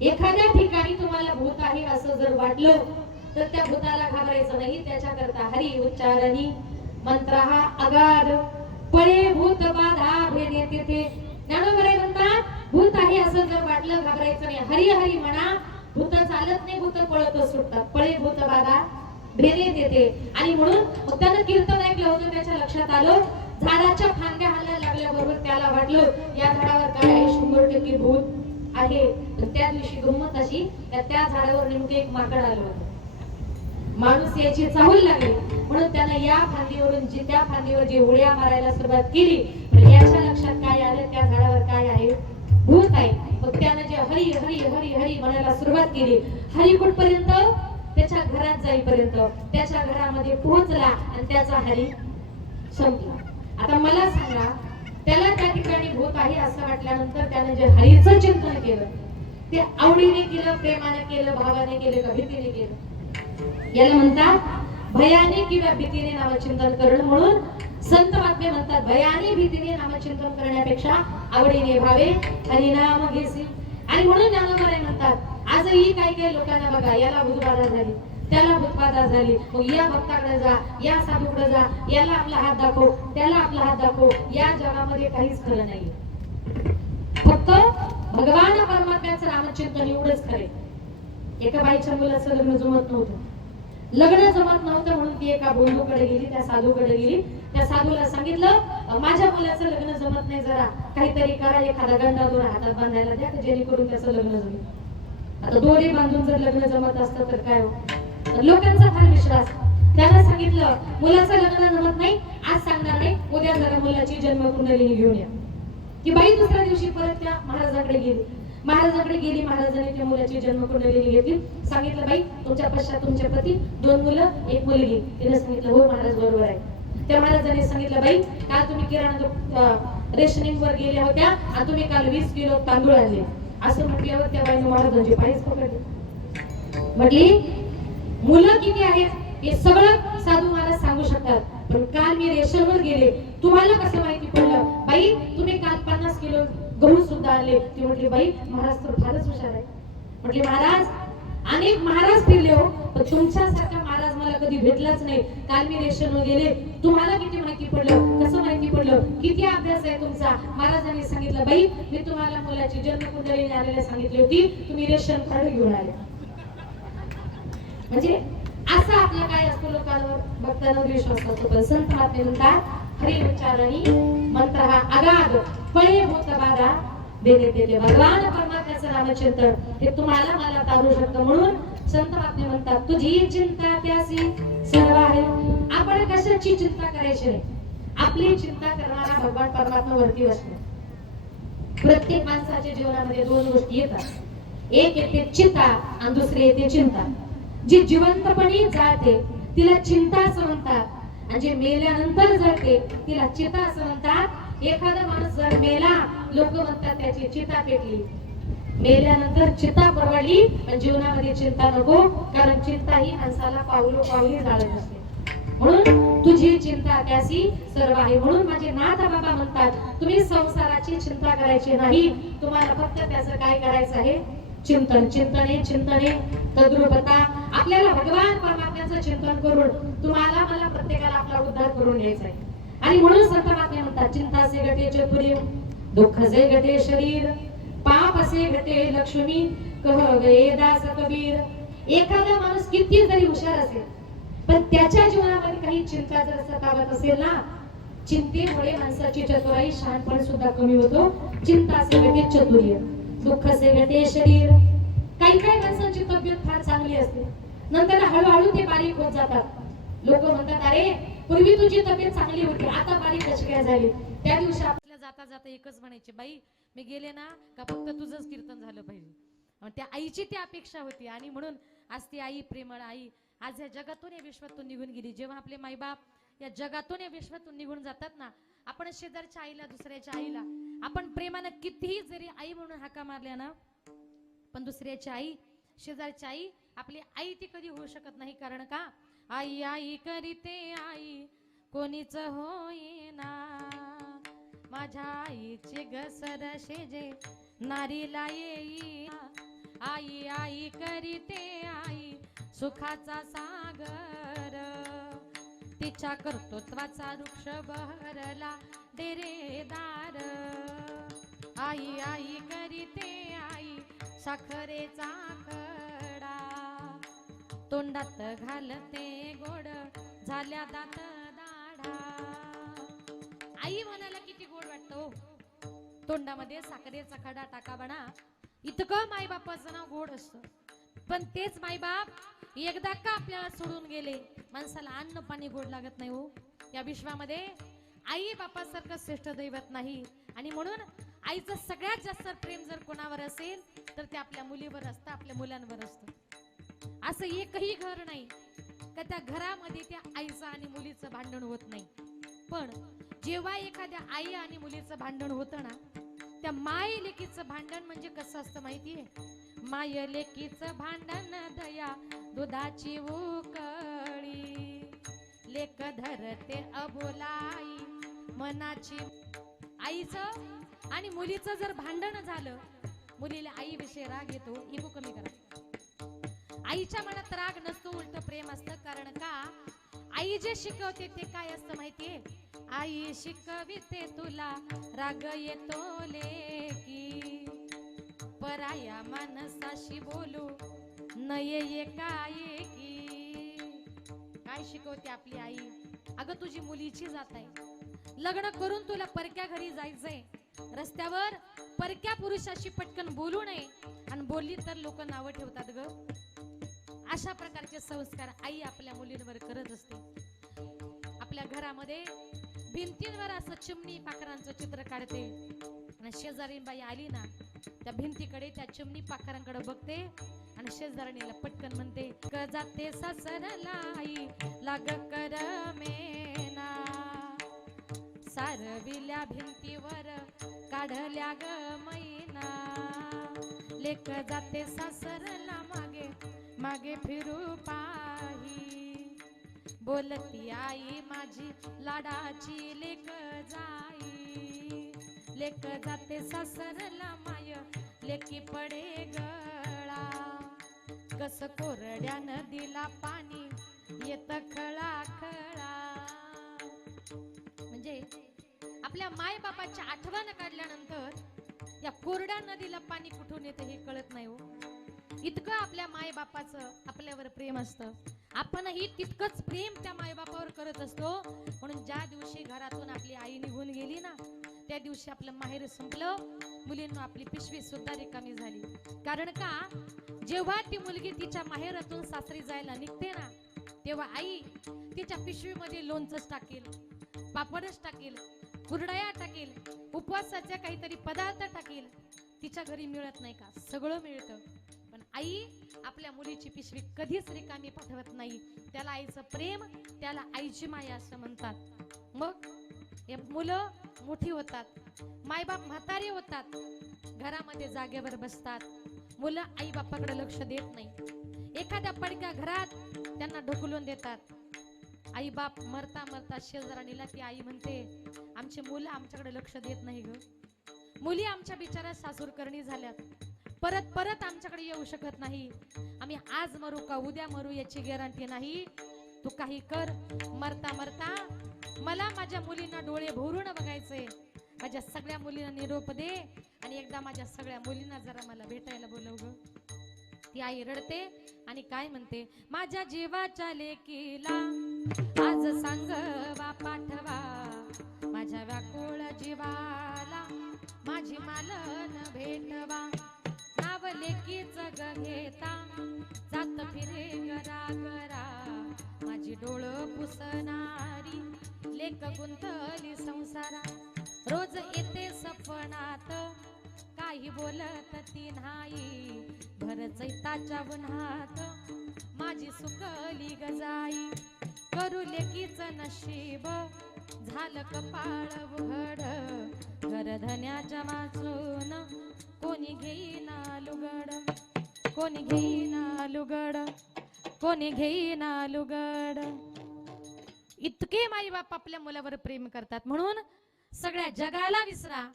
एखाद्या ठिकाणी तुम्हाला भूत आहे असं जर वाटलं तर त्या भूताला घाबरायचं नाही. त्याच्याकरता हरी उच्चारणी मंत्र हा अगाध पळे भूत बाधा भेदे तेथे. ज्ञानोबा म्हणतात भूत आहे असं जर वाटलं घाबरायचं नाही. हरी हरी म्हणा, भूत चालत नाही, भूत पळतच सुटतात. पळे भूत बाधा भेदे तेथे. आणि म्हणून मग त्यानं कीर्तन ऐकलं होतं. त्याच्या लक्षात आलं झाडाच्या फांद्या हलायला लागल्याबरोबर त्याला वाटलं या झाडावर काय आहे? 100% भूत आहे. त्या दिवशी गंमत अशी त्या झाडावर नेमकं एक माकड आलं होतं. माणूस याची चाहूल लागली म्हणून त्यानं या फांदीवरून त्या फांदीवर जी उड्या मारायला सुरुवात केली. याच्या लक्षात काय आलं? त्या झाडावर काय आहे? भूत आहे. मग त्यानं जे हरी हरी हरी हरी म्हणायला सुरुवात केली. हरी कुठपर्यंत? त्याच्या घरात जाईपर्यंत. त्याच्या घरामध्ये पोहोचला आणि त्याचा हरी संपला. आता मला सांगा त्याला त्या ठिकाणी भूत आहे असं वाटल्यानंतर त्याने जे हरीचं चिंतन केलं ते आवडीने केलं, प्रेमाने केलं, भावाने केलं का भीतीने केलं? याला म्हणतात भयाने किंवा भीतीने नामचिंतन करणं. म्हणून संत महात्मे म्हणतात भयाने भीतीने नामचिंतन करण्यापेक्षा आवडीने भावे हरिनाम घेसी. आणि म्हणून ज्ञानोबा म्हणतात आजही काही काही लोकांना बघा, याला भूतबाधा झाली, त्याला भूतबाधा झाली, मग या भक्ताकडे जा, या साधूकडे जा, याला आपला हात दाखव, त्याला आपला हात दाखव. या जगामध्ये काहीच खरं नाही. फक्त भगवान परमात्म्याचं रामचिंतन एवढंच खरे. एका बाईच्या मुलाचं लग्न जमत नव्हतं. लग्न जमत नव्हतं म्हणून ती एका बंधूकडे गेली, त्या साधूकडे गेली. त्या साधूला सांगितलं, माझ्या मुलाचं लग्न जमत नाही, जरा काहीतरी करा, एखादा गंडा दोरा हातात बांधायला द्या, जेणेकरून त्याचं लग्न जमेल. आता दोरे बांधून जर लग्न जमत असतं तर काय हो. लोकांचा फार विश्वास. त्याला सांगितलं, मुलाचं लग्न जमत नाही, आज सांगणार नाही, उद्या जरा मुलाची जन्मकुंडली घेऊन या. ती बाई दुसऱ्या दिवशी परत त्या महाराजाकडे गेली. महाराजांनी त्या मुलाची जन्मकुंडली घेतली. सांगितलं, बाई तुमच्या पश्चात तुमच्या पती, 2 मुलं 1 मुलगी. तिने सांगितलं, हो महाराज बरोबर आहे. त्या महाराजांनी सांगितलं, बाई काल तुम्ही किराणा रेशनिंग वर गेल्या होत्या आणि तुम्ही काल 20 किलो तांदूळ आणले. असं म्हटल्यावर त्या बाईने महाराजांचे पायच पकडले. म्हटली, मुलं किती आहेत हे सगळं साधू महाराज सांगू शकतात, पण काल मी रेशनवर गेले, तुम्हाला कसं माहिती पडलं? बाई तुम्ही काल 50 किलो गहू सुद्धा आणले. ती म्हटली, बाई महाराज तर फारच हुशार आहे. म्हटली, महाराज अनेक महाराज फिरले हो, पण तुमच्यासारखा महाराज मला कधी भेटलाच नाही. काल मी रेशनवर गेले, तुम्हाला किती माहिती पडलं? कसं माहिती पडलं? किती अभ्यास आहे तुमचा? महाराजांनी सांगितलं, बाई मी तुम्हाला मुलाची जन्मकुंडली आलेल्या सांगितली होती, तुम्ही रेशन कार्ड घेऊन आले. म्हणजे असं आपलं काय असतं, लोकांवर भक्तांवर विश्वास असतो. पण संत महात्मे म्हणतात, हरी उच्चारणी मंत्र हा अगाध फळे भूत बाधा देणे देते. भगवान परमात्म्याचं नामचिंतन हे तुम्हाला मला तारू शकतं. म्हणून संत महात्मे म्हणतात, तुझी चिंता त्यासी सर्व आहे. आपण कशाची चिंता करायची नाही, आपली चिंता करणारा भगवान परमात्मा वरती असतो. प्रत्येक माणसाच्या जीवनामध्ये 2 गोष्टी येतात. एक येते चिंता आणि दुसरी येते चिंता. जी जिवंतपणी जाते तिला चिंता असं म्हणतात, आणि जे मेल्यानंतर जळते तिला चिता असं म्हणतात. एखादा माणूस जर मेला, लोक म्हणतात त्याची चिता पेटली. मेल्यानंतर चिता परवडली, पण जीवनामध्ये चिंता नको, कारण चिंता ही माणसाला पावलोपावली जाळत असते. म्हणून तुझी चिंता त्यासी सर्व आहे. म्हणून माझे नाथ बाबा म्हणतात, तुम्ही संसाराची चिंता करायची नाही, तुम्हाला फक्त त्याचं काय करायचं आहे? चिंतन. चिंतने तद्रूपता. आपल्याला भगवान परमात्म्याचं चिंतन करून तुम्हाला मला प्रत्येकाला आपला उद्धार करून घ्यायचा आहे. आणि म्हणून संत महात्मे म्हणतात, चिंता से घटे चतुर्य, दुःख से घटे शरीर, पाप से घटे लक्ष्मी, कह गए दास कबीर. एखादा माणूस किती जरी हुशार असेल, पण त्याच्या जीवनामध्ये काही चिंता जर सतावत असेल ना, चिंतेमुळे माणसाची चतुराई, शहाणपण सुद्धा कमी होतो. चिंता से घटे चतुर्य, दुःख से घटे शरीर. काही काही माणसांची तब्येत फार चांगली असते, नंतर हळूहळू ते बारीक होत जातात. लोक म्हणतात, अरे पूर्वी तुझी तब्येत चांगली होती, आता बारीक कशी काय झाली? त्या दिवशी आपल्याला जाता जाता एकच म्हणायचे, बाई मी गेले ना का फक्त तुझंच कीर्तन झालं पाहिजे. त्या आईची ती अपेक्षा होती. आणि म्हणून आज ती आई, प्रेमळ आई, आज या जगातून या विश्वातून निघून गेली. जेव्हा आपले मायबाप या जगातून या विश्वातून निघून जातात ना, आपण शेजारच्या आईला, दुसऱ्याच्या आईला आपण प्रेमानं कितीही जरी आई म्हणून हाका मारल्या ना, पण दुसऱ्याची आई, शेजारची आई आपली आई ती कधी होऊ शकत नाही. कारण का? आई आई करीते आई, कोणीच होईना. माझ्या आईचे घसर शेजे नारीला येई. आई आई करीते आई, सुखाचा सागर. तिच्या कर्तृत्वाचा वृक्ष बहरला डेरेदार. आई आई करीते आई, साखरेचा खडा. तोंडात घालते गोड, झाल्या दात दाढा. आई म्हणायला किती गोड वाटतो. तोंडामध्ये साखरेचा खडा टाका बना, इतकं मायबापाचं नाव गोड असतं. पण तेच मायबाप एकदा का आपल्याला सोडून गेले, माणसाला अन्न पाणी गोड लागत नाही हो. या विश्वामध्ये आई बापासारखं श्रेष्ठ दैवत नाही. आणि म्हणून आईचं सगळ्यात जास्त प्रेम जर कोणावर असेल तर ते आपल्या मुलीवर असतं, आपल्या मुलांवर असतं. असं एकही घर नाही का त्या घरामध्ये त्या आईचं आणि मुलीचं भांडण होत नाही. पण जेव्हा एखाद्या आई आणि मुलीचं भांडण होतं ना, त्या माय लेकीचं भांडण म्हणजे कसं असतं माहितीये? माय लेकीचं भांडण दया दुधाची उकळी. लेक धरते अबोलाई मनाची. आईचं आणि मुलीचं जर भांडण झालं, मुलीला आईविषयी राग येतो, इगो कमी करा. आईच्या मनात राग नसतो, उलट प्रेम असतं. कारण का, आई जे शिकवते ते काय असतं माहितीये? आई शिकविते तुला राग येतो लेकी, पराया माणसाशी बोलू नये एकाएकी. काय शिकवते आपली आई? अगं तुझी मुलीची जात आहे, लग्न करून तुला परक्या घरी जायचंय, रस्त्यावर परक्या पुरुषाशी पटकन बोलू नये, आणि बोलली तर लोक नावं ठेवतात ग. अशा प्रकारचे संस्कार आई आपल्या मुलींवर करत असते. आपल्या घरामध्ये भिंतींवर असं चिमणी पाखरांचं चित्र काढते, आणि शेजारी बाई आली ना, त्या भिंतीकडे त्या चिमणी पाखरांकडे बघते, आणि शेजारणीला पटकन म्हणते, क जाते सासरला आई लाग कर मेना, सारविल्या भिंतीवर काढल्या ग मैना, लेक जाते सासरला मागे मागे फिरू पाही, बोलती आई माझी लाडाची लेक जाई, लेक जाते सासरला माय लेकी पडे गळा, कस कोरड्या नदीला पाणी येत खळा खळा. म्हणजे आपल्या माय बापाच्या आठवण काढल्यानंतर या कोरड्या नदीला पाणी कुठून येतं हे कळत नाही हो. इतकं आपल्या माय बापाचं आपल्यावर प्रेम असतं, आपणही तितकंच प्रेम त्या माय बापावर करत असतो. म्हणून ज्या दिवशी घरातून आपली आई निघून गेली ना, त्या दिवशी आपलं माहेर संपलं, मुलींना आपली पिशवी सुद्धा रिकामी झाली. कारण का, जेव्हा ती मुलगी तिच्या माहेरातून सासरी जायला निघते ना, तेव्हा आई तिच्या पिशवीमध्ये लोणचंच टाकेल, पापडच टाकेल, कुरडया टाकेल, उपवासाचे काहीतरी पदार्थ टाकेल. तिच्या घरी मिळत नाही का? सगळं मिळतं. पण आई आपल्या मुलीची पिशवी कधीच रिकामी पाठवत नाही. त्याला आईचं प्रेम, त्याला आईची माया असं म्हणतात. मग हे मुलं मोठी होतात, मायबाप म्हातारे होतात, घरामध्ये जागेवर बसतात, मुलं आई बापाकडे लक्ष देत नाही. एखाद्या पडक्या घरात त्यांना ढकलून देतात. आई बाप मरता मरता शेजारणीला ती आई म्हणते, आमची मुलं आमच्याकडे लक्ष देत नाही ग, मुली आमच्या बिचारा सासूरकरणी झाल्यात, परत परत आमच्याकडे येऊ शकत नाही, आम्ही आज मरू का उद्या मरू याची गॅरंटी नाही, तू काही कर, मरता मरता मला माझ्या मुलींना डोळे भरून बघायचे, माझ्या सगळ्या मुलींना निरोप दे, आणि एकदा माझ्या सगळ्या मुलींना जरा मला भेटायला बोलव ग. ती आई रडते आणि काय म्हणते, माझ्या जीवाच्या लेकीला आज सांगवा पाठवा, माझ्या व्याकुळ जीवाला माझी मालन भेटवा, नाव लेकीच ग घेता जात फिरे गरा गरा, माझी डोळ पुसणारी लेक गुंतली संसारा, रोज येते सपनात काही बोलत ती नाही, भर चैताच्या उन्हात माझी सुकली गजाई, करू लेकीच नशीब झालं कपाळ उघड, घरधन्याच्या वाचून कोणी घेईना लुगड, कोणी घेईना लुगड, कोणी घेईना लुगड. इतके माई बाप आपल्या मुलावर प्रेम करतात. म्हणून सगळ्या जगाला विसरा,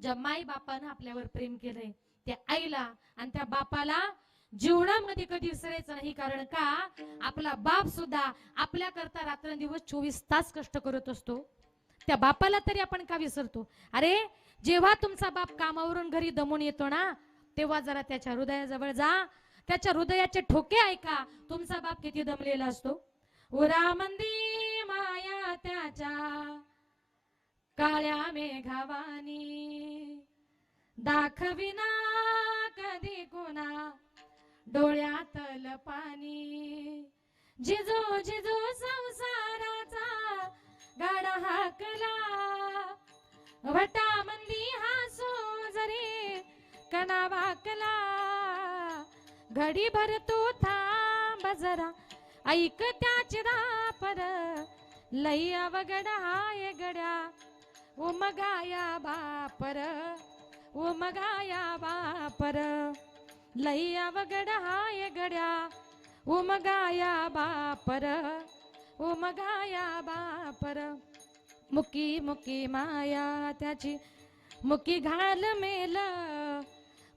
ज्या माई बापानं आपल्यावर प्रेम केलंय त्या आईला आणि त्या बापाला जीवनामध्ये कधी विसरायचं नाही. कारण का, आपला बाप सुद्धा आपल्या करता रात्रंदिवस 24 तास कष्ट करत असतो. त्या बापाला तरी आपण का विसरतो? अरे जेव्हा तुमचा बाप कामावरून घरी दमून येतो ना, तेव्हा जरा त्याच्या हृदयाजवळ जा, त्याच्या हृदयाचे ठोके ऐका, तुमचा बाप किती दमलेला असतो. उरामंदी माया त्याच्या काळ्या मेघावानी, दाखविना कधी कुणा डोळ्यातल पाणी, जिजू जिजू संसाराचा गाडा हाकला, वटामंदी हसू जरी कणा वाकला, घडी भर तू थांब जरा ऐक त्याची दापर, लई अवघड हाय गड्या उमगाया बापर, उमगाया बापर, लई अवघड हाय गड्या उमगाया बापर, उमगाया बापर, मुकी मुकी माया त्याची मुकी घाल मेल,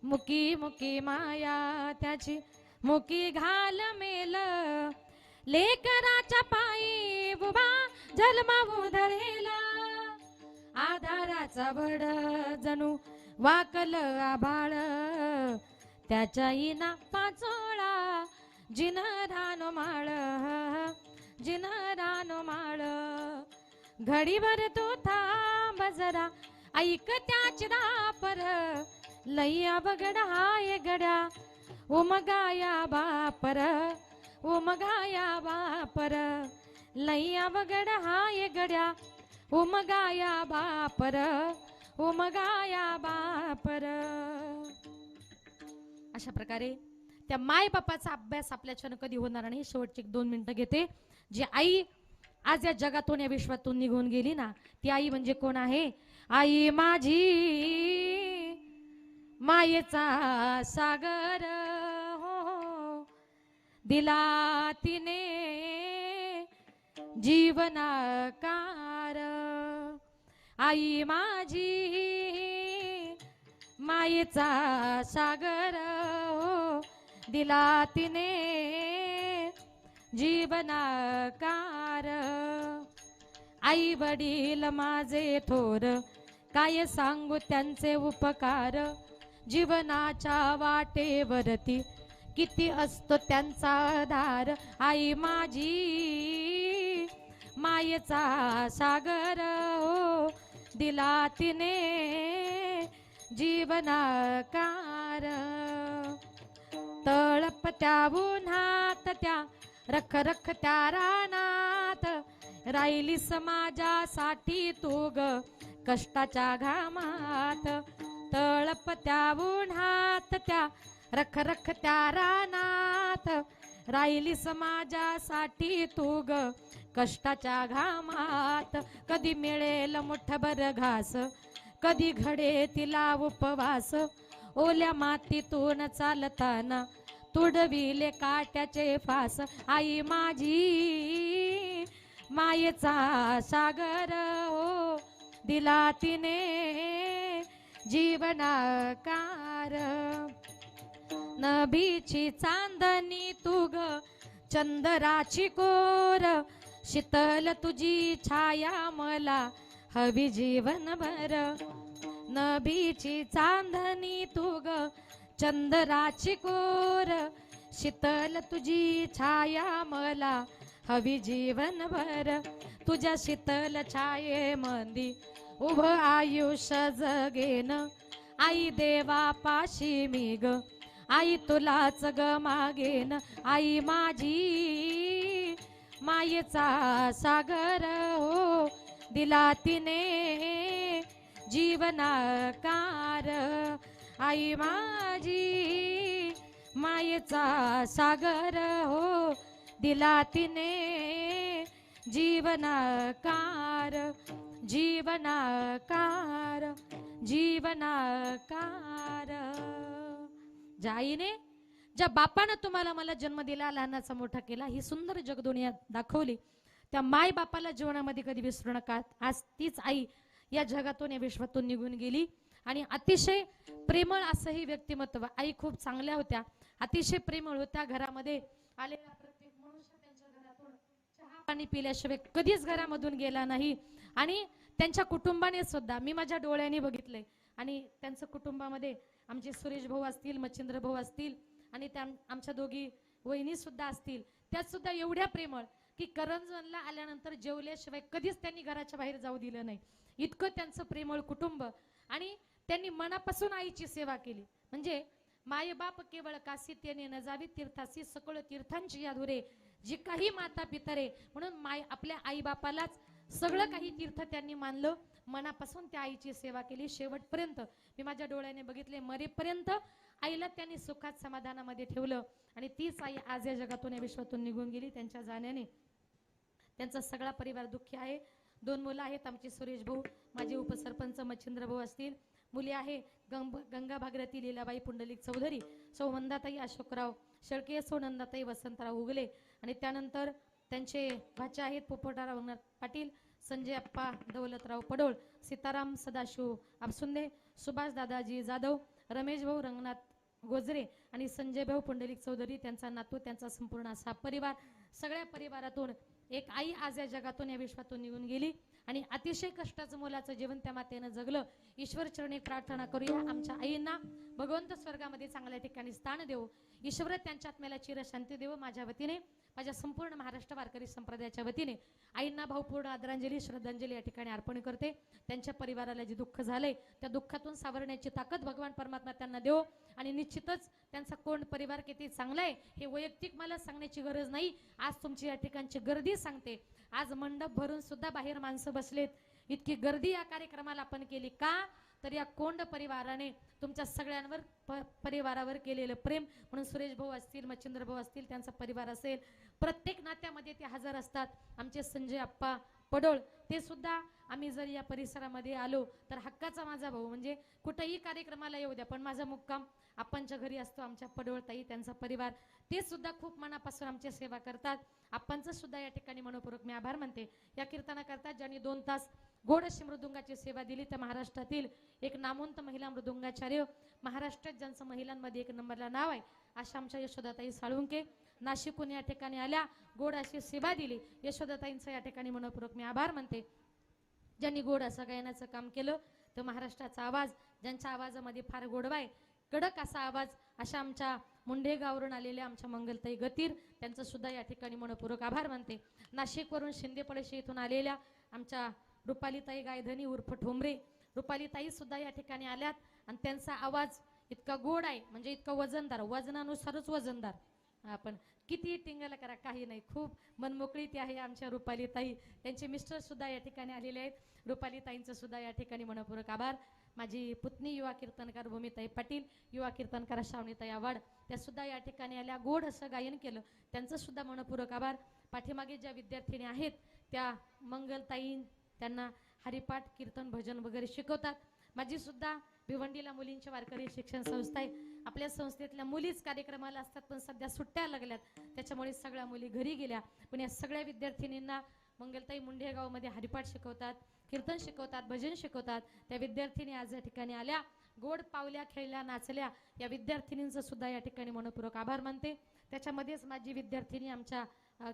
मुकी मुकी माया त्याची मुकी घाल मेल लेकराच्या पायी उभा जन्मावू धरेला आधाराचा भड जणू वाकल आभाळ त्याच्या इना पाचोळा जिन रानो माळ जिन रानो माळ घडीभर तू थांब जरा ऐक त्याची दापर लैया बगडा हाय गड्या उमगाया बापर उमगाया बापर लैया बगडा हाय गड्या उमगाया बापर उमगाया बापर. अशा प्रकारे त्या माय बापाचा अभ्यास आपल्याच्यानं कधी होणार नाही. शेवटची 2 मिनिटं घेते. जी आई आज या जगातून या विश्वातून निघून गेली ना, ती आई म्हणजे कोण आहे? आई माझी मायेचा सागर हो दिला तिने जीवनाकार. आई माझी मायेचा सागर हो दिला तिने जीवनाकार. आई वडील माझे थोर काय सांगू त्यांचे उपकार जीवनाच्या वाटेवरती किती असतो त्यांचा आधार. आई माझी मायेचा सागर हो दिला तिने जीवनाकार. तळपत्या उन्हात त्या रख रख त्या रानात राहिली समाजासाठी तू ग कष्टाच्या घामात. तळपत्या उन्हात त्या रख रख त्या रानात राहिली समाजासाठी तू ग कष्टाच्या घामात. कधी मिळेल मुठभर घास कधी घडे तिला उपवास ओल्या मातीतून चालताना तुडविले काट्याचे फास. आई माझी मायेचा सागर हो दिला तिने जीवनाकार. नभीची चांदणी तू ग चंद्राची कोर शीतल तुझी छाया मला हवी जीवनभर. नभीची चांदणी तू ग चंद्राची कोर शीतल तुझी छाया मला हवी जीवनभर. तुझ्या शीतल छाये मंदी उभं आयुष्य जगेन. आई देवा पाशी मी ग आई तुलाच ग मागेन. आई माझी मायेचा सागर हो दिला तिने जीवनाकार. आई माझी मायेचा सागर हो दिला तिने जीवनाकार. जीवनाकार जीवनाकार. ज्या आईने ज्या बापानं तुम्हाला मला जन्म दिला लहानाचा मोठा केला ही सुंदर जगदुनिया दाखवली त्या माय बापाला जीवनामध्ये कधी विसरू नका. आज तीच आई या जगातून या विश्वातून निघून गेली आणि अतिशय प्रेमळ असं ही व्यक्तिमत्व. आई खूप चांगल्या होत्या अतिशय प्रेमळ होत्या. घरामध्ये आलेला प्रत्येक मनुष्य त्यांच्या घरातून चहा पाणी पिल्याशिवाय कधीच घरामधून गेला नाही. आणि त्यांच्या कुटुंबाने सुद्धा मी माझ्या डोळ्यांनी बघितलंय. आणि त्यांचं कुटुंबामध्ये आमचे सुरेश भाऊ असतील मच्छिंद्र भाऊ असतील आणि त्या आमच्या दोघी वहिनी सुद्धा असतील त्या सुद्धा एवढ्या प्रेमळ की करंजनला आल्यानंतर जेवल्याशिवाय कधीच त्यांनी घराच्या बाहेर जाऊ दिलं नाही. इतकं त्यांचं प्रेमळ कुटुंब. आणि त्यांनी मनापासून आईची सेवा केली. म्हणजे माय बाप केवळ काशी तेने न जावी तीर्थासी सकळ तीर्थांची याधुरे जी काही माता पितरे. म्हणून माय आपल्या आई बापालाच सगळं काही तीर्थ त्यांनी मानलं. मनापासून त्या आईची सेवा केली शेवटपर्यंत. मी माझ्या डोळ्याने बघितले मरेपर्यंत आईला त्यांनी सुखात समाधानामध्ये ठेवलं. आणि तीच आई आज या जगातून या विश्वातून निघून गेली त्यांच्या जाण्याने. त्यांचा सगळा परिवार दुःखी आहे. 2 मुलं आहेत आमचे सुरेश भाऊ माझे उपसरपंच मच्छिंद्र भाऊ असतील. मुली आहे गंगा भागीरथी लीलाबाई पुंडलिक चौधरी सौ मंदाताई अशोकराव शेळके सौ नंदाताई वसंतराव उगले. आणि त्यानंतर त्यांचे भाचे आहेत पोपटराव पाटील संजय अप्पा दौलतराव पडोळ सीताराम सदाशिव आपसुंदे सुभाष दादाजी जाधव रमेश भाऊ रंगनाथ गोजरे आणि संजय भाऊ पुंडलिक चौधरी, त्यांचा नातू, त्यांचा संपूर्ण असा परिवार, सगळ्या परिवारातून एक आई आज या जगातून या विश्वातून निघून गेली आणि अतिशय कष्टाचं मुलाचं जीवन त्या मातेनं जगलं. ईश्वर चरणी प्रार्थना करूया आमच्या आईंना भगवंत स्वर्गामध्ये चांगल्या ठिकाणी स्थान देऊ. ईश्वर त्यांच्या आत्म्याला चिरशांती देव. माझ्या वतीने, माझ्या संपूर्ण महाराष्ट्र वारकरी संप्रदायाच्या वतीने आईंना भावपूर्ण आदरांजली श्रद्धांजली या ठिकाणी अर्पण करते. त्यांच्या परिवाराला जे दुःख झालंय त्या दुःखातून सावरण्याची ताकद भगवान परमात्मा त्यांना देव. आणि निश्चितच त्यांचा कोण परिवार किती चांगला आहे हे वैयक्तिक मला सांगण्याची गरज नाही. आज तुमची या ठिकाणची गर्दी सांगते. आज मंडप भरून सुद्धा बाहेर माणसं बसलेत. इतकी गर्दी या कार्यक्रमाला आपण केली का, तर या कोंड परिवाराने तुमच्या सगळ्यांवर परिवारावर केलेलं प्रेम. म्हणून सुरेश भाऊ असतील, मच्छिंद्र भाऊ असतील, त्यांचा परिवार असेल, प्रत्येक नात्यामध्ये ते हजर असतात. आमचे संजय आप्पा पडोळ ते सुद्धा, आम्ही जर या परिसरामध्ये आलो तर हक्काचा माझा भाऊ, म्हणजे कुठेही कार्यक्रमाला येऊ द्या पण माझा मुक्काम आप्पांच्या घरी असतो. आमच्या पडोळ ताई, त्यांचा परिवार, ते सुद्धा खूप मनापासून आमची सेवा करतात. आप्पांचं सुद्धा या ठिकाणी मनपूर्वक मी आभार मानते. या कीर्तना करतात ज्यांनी 2 तास गोड अशी मृदुंगाची सेवा दिली. त्या महाराष्ट्रातील एक नामवंत महिला मृदुंगाचार्य, महाराष्ट्रात ज्यांचं महिलांमध्ये 1 नंबरला नाव आहे अशा आमच्या यशोदाताई साळुंके नाशिकहून या ठिकाणी आल्या, गोड अशी सेवा दिली. यशोदाताईंचं या ठिकाणी मनपूर्वक मी आभार मानते. ज्यांनी गोड असं गायनाचं काम केलं, तर महाराष्ट्राचा आवाज, ज्यांच्या आवाजामध्ये फार गोडवा आहे, कडक असा आवाज, अशा आमच्या मुंडेगावरून आलेल्या आमच्या मंगलताई गतीर, त्यांचं सुद्धा या ठिकाणी मनपूर्वक आभार मानते. नाशिकवरून शिंदेपळशी इथून आलेल्या आमच्या रुपालीताई गायधनी उर्फ ठोंबरे, रुपालीताई सुद्धा या ठिकाणी आल्यात आणि त्यांचा आवाज इतका गोड आहे, म्हणजे इतका वजनदार, वजनानुसारच वजनदार. आपण किती टिंगल करा काही नाही, खूप मनमोकळी ती आहे आमच्या रुपालीताई. त्यांचे मिस्टर सुद्धा या ठिकाणी आलेले आहेत. रुपालीताईंचं सुद्धा या ठिकाणी मनपूर्वक आभार. माझी पुतणी युवा कीर्तनकार भूमिताई पाटील, युवा कीर्तनकार श्रावणीताई आव्हाड, त्या सुद्धा या ठिकाणी आल्या, गोड असं गायन केलं, त्यांचं सुद्धा मनपूर्वक आभार. पाठीमागे ज्या विद्यार्थिनी आहेत त्या मंगलताई, त्यांना हरिपाठ, कीर्तन, भजन वगैरे शिकवतात. माझी सुद्धा भिवंडीला मुलींची वारकरी शिक्षण संस्था आहे. आपल्या संस्थेतल्या मुलीच कार्यक्रमाला असतात, पण सध्या सुट्ट्या लागल्यात त्याच्यामुळे सगळ्या मुली घरी गेल्या. पण या सगळ्या विद्यार्थिनींना मंगलताई मुंडेगावमध्ये हरिपाठ शिकवतात, कीर्तन शिकवतात, भजन शिकवतात. त्या विद्यार्थिनी आज या ठिकाणी आल्या, गोड पावल्या, खेळल्या, नाचल्या. या विद्यार्थिनींचं सुद्धा या ठिकाणी मनपूर्वक आभार मानते. त्याच्यामध्येच माझी विद्यार्थिनी आमच्या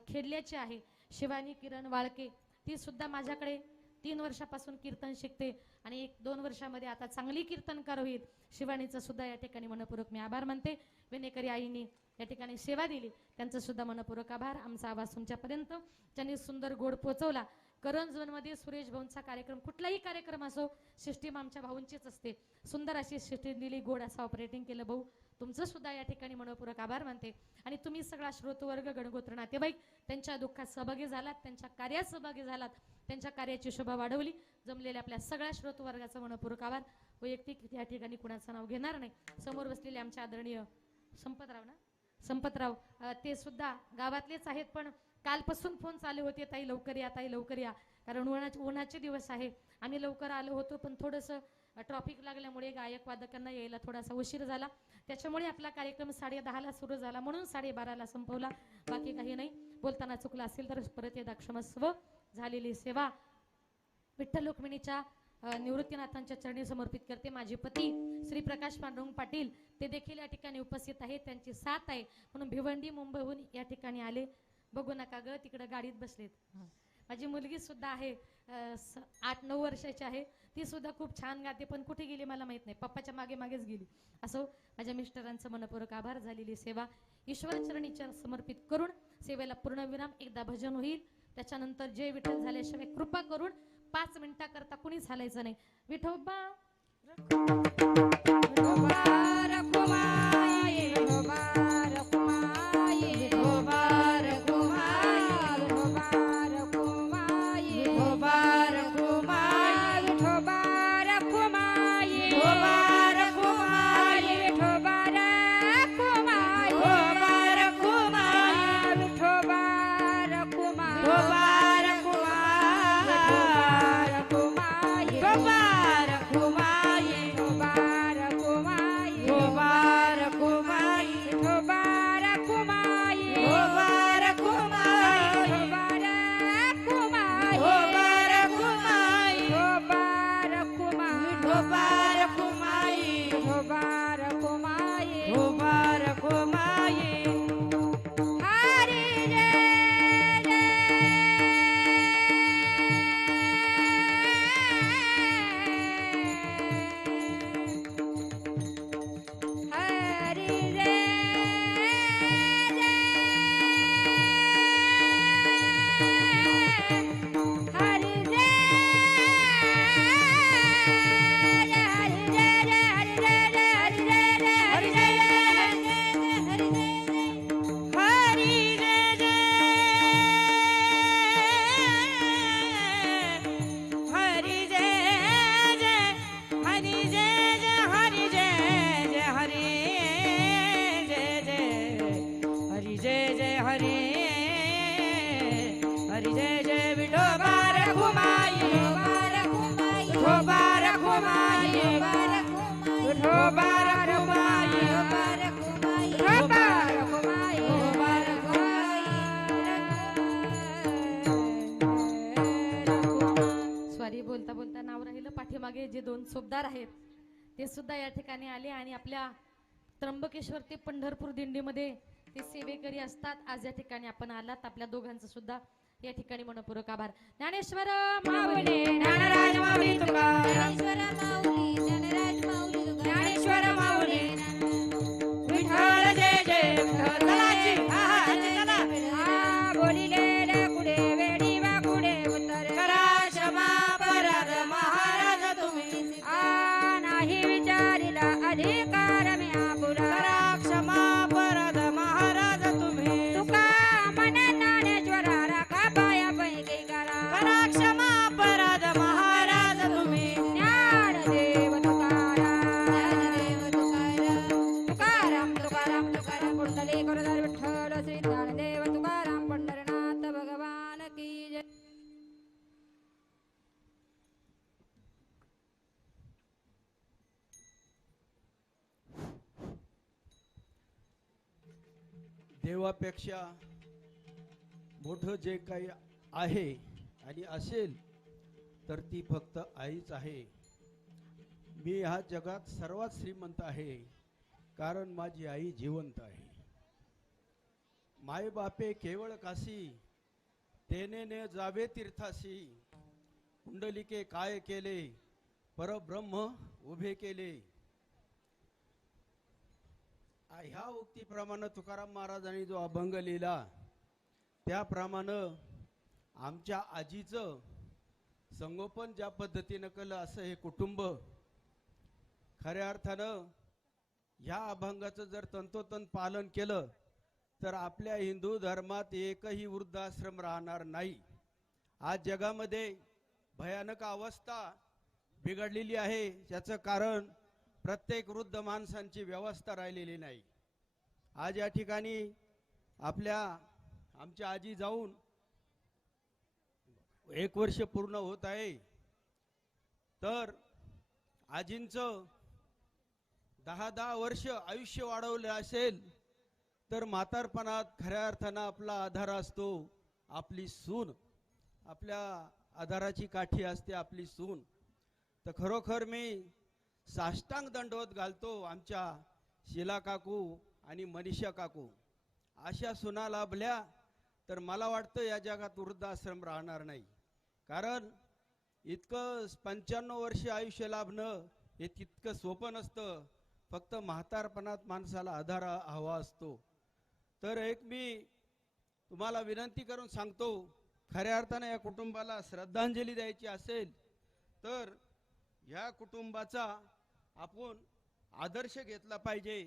खेडल्याची आहे, शिवानी किरण वाळके, ती सुद्धा माझ्याकडे 3 वर्षापासून कीर्तन शिकते आणि 1-2 वर्षामध्ये आता चांगली कीर्तनकार होईल. शिवानीचं सुद्धा या ठिकाणी मनपूर्वक मी आभार मानते. विनेकरी आईनी या ठिकाणी सेवा दिली, त्यांचं सुद्धा मनपूर्वक आभार. आमचा आवाज तुमच्यापर्यंत त्यांनी सुंदर गोड पोहोचवला. करण झोनमध्ये सुरेश भाऊंचा कार्यक्रम, कुठलाही कार्यक्रम असो, सिस्टीम आमच्या भाऊंचीच असते. सुंदर अशी सिस्टीम दिली, गोड असं ऑपरेटिंग केलं. भाऊ तुमचं सुद्धा या ठिकाणी मनपूर्वक आभार मानते. आणि तुम्ही सगळा श्रोतवर्ग, गणगोत्र, नातेवाईक त्यांच्या दुःखात सहभागी झालात, त्यांच्या कार्यात सहभागी झालात, त्यांच्या कार्याची शोभा वाढवली. जमलेल्या आपल्या सगळ्या श्रोतवर्गाचा मनपूर्वक आभार. वैयक्तिक या ठिकाणी कुणाचं नाव घेणार नाही. समोर बसलेले आमचे आदरणीय संपतराव, ते सुद्धा गावातलेच आहेत, पण कालपासून फोन चालू होते, ताई लवकर या, ताई लवकर या, कारण उन्हाचे दिवस आहे. आम्ही लवकर आलो होतो, पण थोडंसं ट्रॉफिक लागल्यामुळे गायक वादकांना यायला थोडासा उशीर झाला. त्याच्यामुळे आपला कार्यक्रम 10:30ला सुरू झाला, म्हणून 12:30ला संपवला. बाकी काही नाही. बोलताना चुकला असेल तर परत एकदा क्षमस्व. झालेली सेवा विठ्ठल रुक्मिणीच्या निवृत्तीनाथांच्या चरणी समर्पित करते. माझे पती श्री प्रकाश पांडुरंग पाटील, ते देखील या ठिकाणी उपस्थित आहेत. त्यांची साथ आहे म्हणून भिवंडी मुंबईहून या ठिकाणी आले. बघू नका ग, तिकडे गाडीत बसलेत. माझी मुलगी सुद्धा आहे, 8-9 वर्षाची आहे. ती सुद्धा खूप छान गाते, पण कुठे गेली मला माहित नाही, पप्पाच्या मागे मागेच गेली. असो, माझ्या मिस्टरांचं मनपूर्वक आभार. झालेली सेवा ईश्वर चरणीच्या समर्पित करून सेवेला पूर्णविराम. एकदा भजन होईल, त्याच्यानंतर जय विठ्ठल झाल्याशिवाय कृपा करून 5 मिनिटाकरता कुणीच हालायचं नाही. विठोबा सोबदार आहेत ते सुद्धा या ठिकाणी आले आणि आपल्या त्र्यंबकेश्वर ते पंढरपूर दिंडीमध्ये ते सेवेकरी असतात. आज या ठिकाणी आपण आलात, आपल्या दोघांचं सुद्धा या ठिकाणी मनपूर्वक आभार. ज्ञानेश्वर माऊली ज्ञानराज माऊली तुका ज्ञानेश्वर माऊली ज्ञानराज माऊली तुका ज्ञानेश्वर माऊली विठ्ठल जय जय विठ्ठल. चलाची हा हा चला हा बोलिले कुडे वेडी वा कुडे उत्तर करा क्षमा पराध महाराज तुम्ही आ नाही विचारिला अधिकार मी आपुला करा क्षमा पराध महाराज तुम्ही तुका मन ज्ञानेश्वरा राखा पाया पैकी करा क्षमा पराध महाराज तुम्ही ज्ञानदेव ज्ञानदेव तुकाराम तुकाराम तुकाराम तुकाराम कुंडली गुरुधर विठ्ठल श्री ज्ञानदेव तुकाराम पंढरनाथ भगवान की जय. देवापेक्षा मोठं जे काही आहे आणि असेल तर ती फक्त आईच आहे. मी ह्या जगात सर्वात श्रीमंत आहे कारण माझी आई जिवंत आहे. माय बापे केवळ काशी तेने ने जावे तीर्थाशी कुंडलिके काय केले परब्रह्म उभे केले. ह्या उक्तीप्रमाणे तुकाराम महाराजांनी जो अभंग लिहिला त्याप्रमाणे आमच्या आजीचं संगोपन ज्या पद्धतीनं केलं असं हे कुटुंब खऱ्या अर्थानं ह्या अभंगाचं जर तंतोतंत पालन केलं तर आपल्या हिंदू धर्मात एकही वृद्धाश्रम राहणार नाही. आज जगामध्ये भयानक अवस्था बिघडलेली आहे. त्याचं कारण प्रत्येक वृद्ध माणसांची व्यवस्था राहिलेली नाही. आज या ठिकाणी आमच्या आजी जाऊन 1 वर्ष पूर्ण होत आहे. तर आजींचं 10 वर्ष आयुष्य वाढवलं असेल तर म्हातारपणात खऱ्या अर्थानं आपला आधार असतो आपली सून. आपल्या आधाराची काठी असते आपली सून. तर खरोखर मी साष्टांग दंडवत घालतो आमच्या शिला काकू आणि मनीषा काकू. अशा सुना लाभल्या तर मला वाटतं या जगात वृद्धाश्रम राहणार नाही. कारण इतकं 95 वर्ष आयुष्य लाभणं हे तितकं सोपं नसतं. फक्त म्हातारपणात माणसाला आधार हवा असतो. तर एक मी तुम्हाला विनंती करून सांगतो, खऱ्या अर्थानं या कुटुंबाला श्रद्धांजली द्यायची असेल तर ह्या कुटुंबाचा आपण आदर्श घेतला पाहिजे.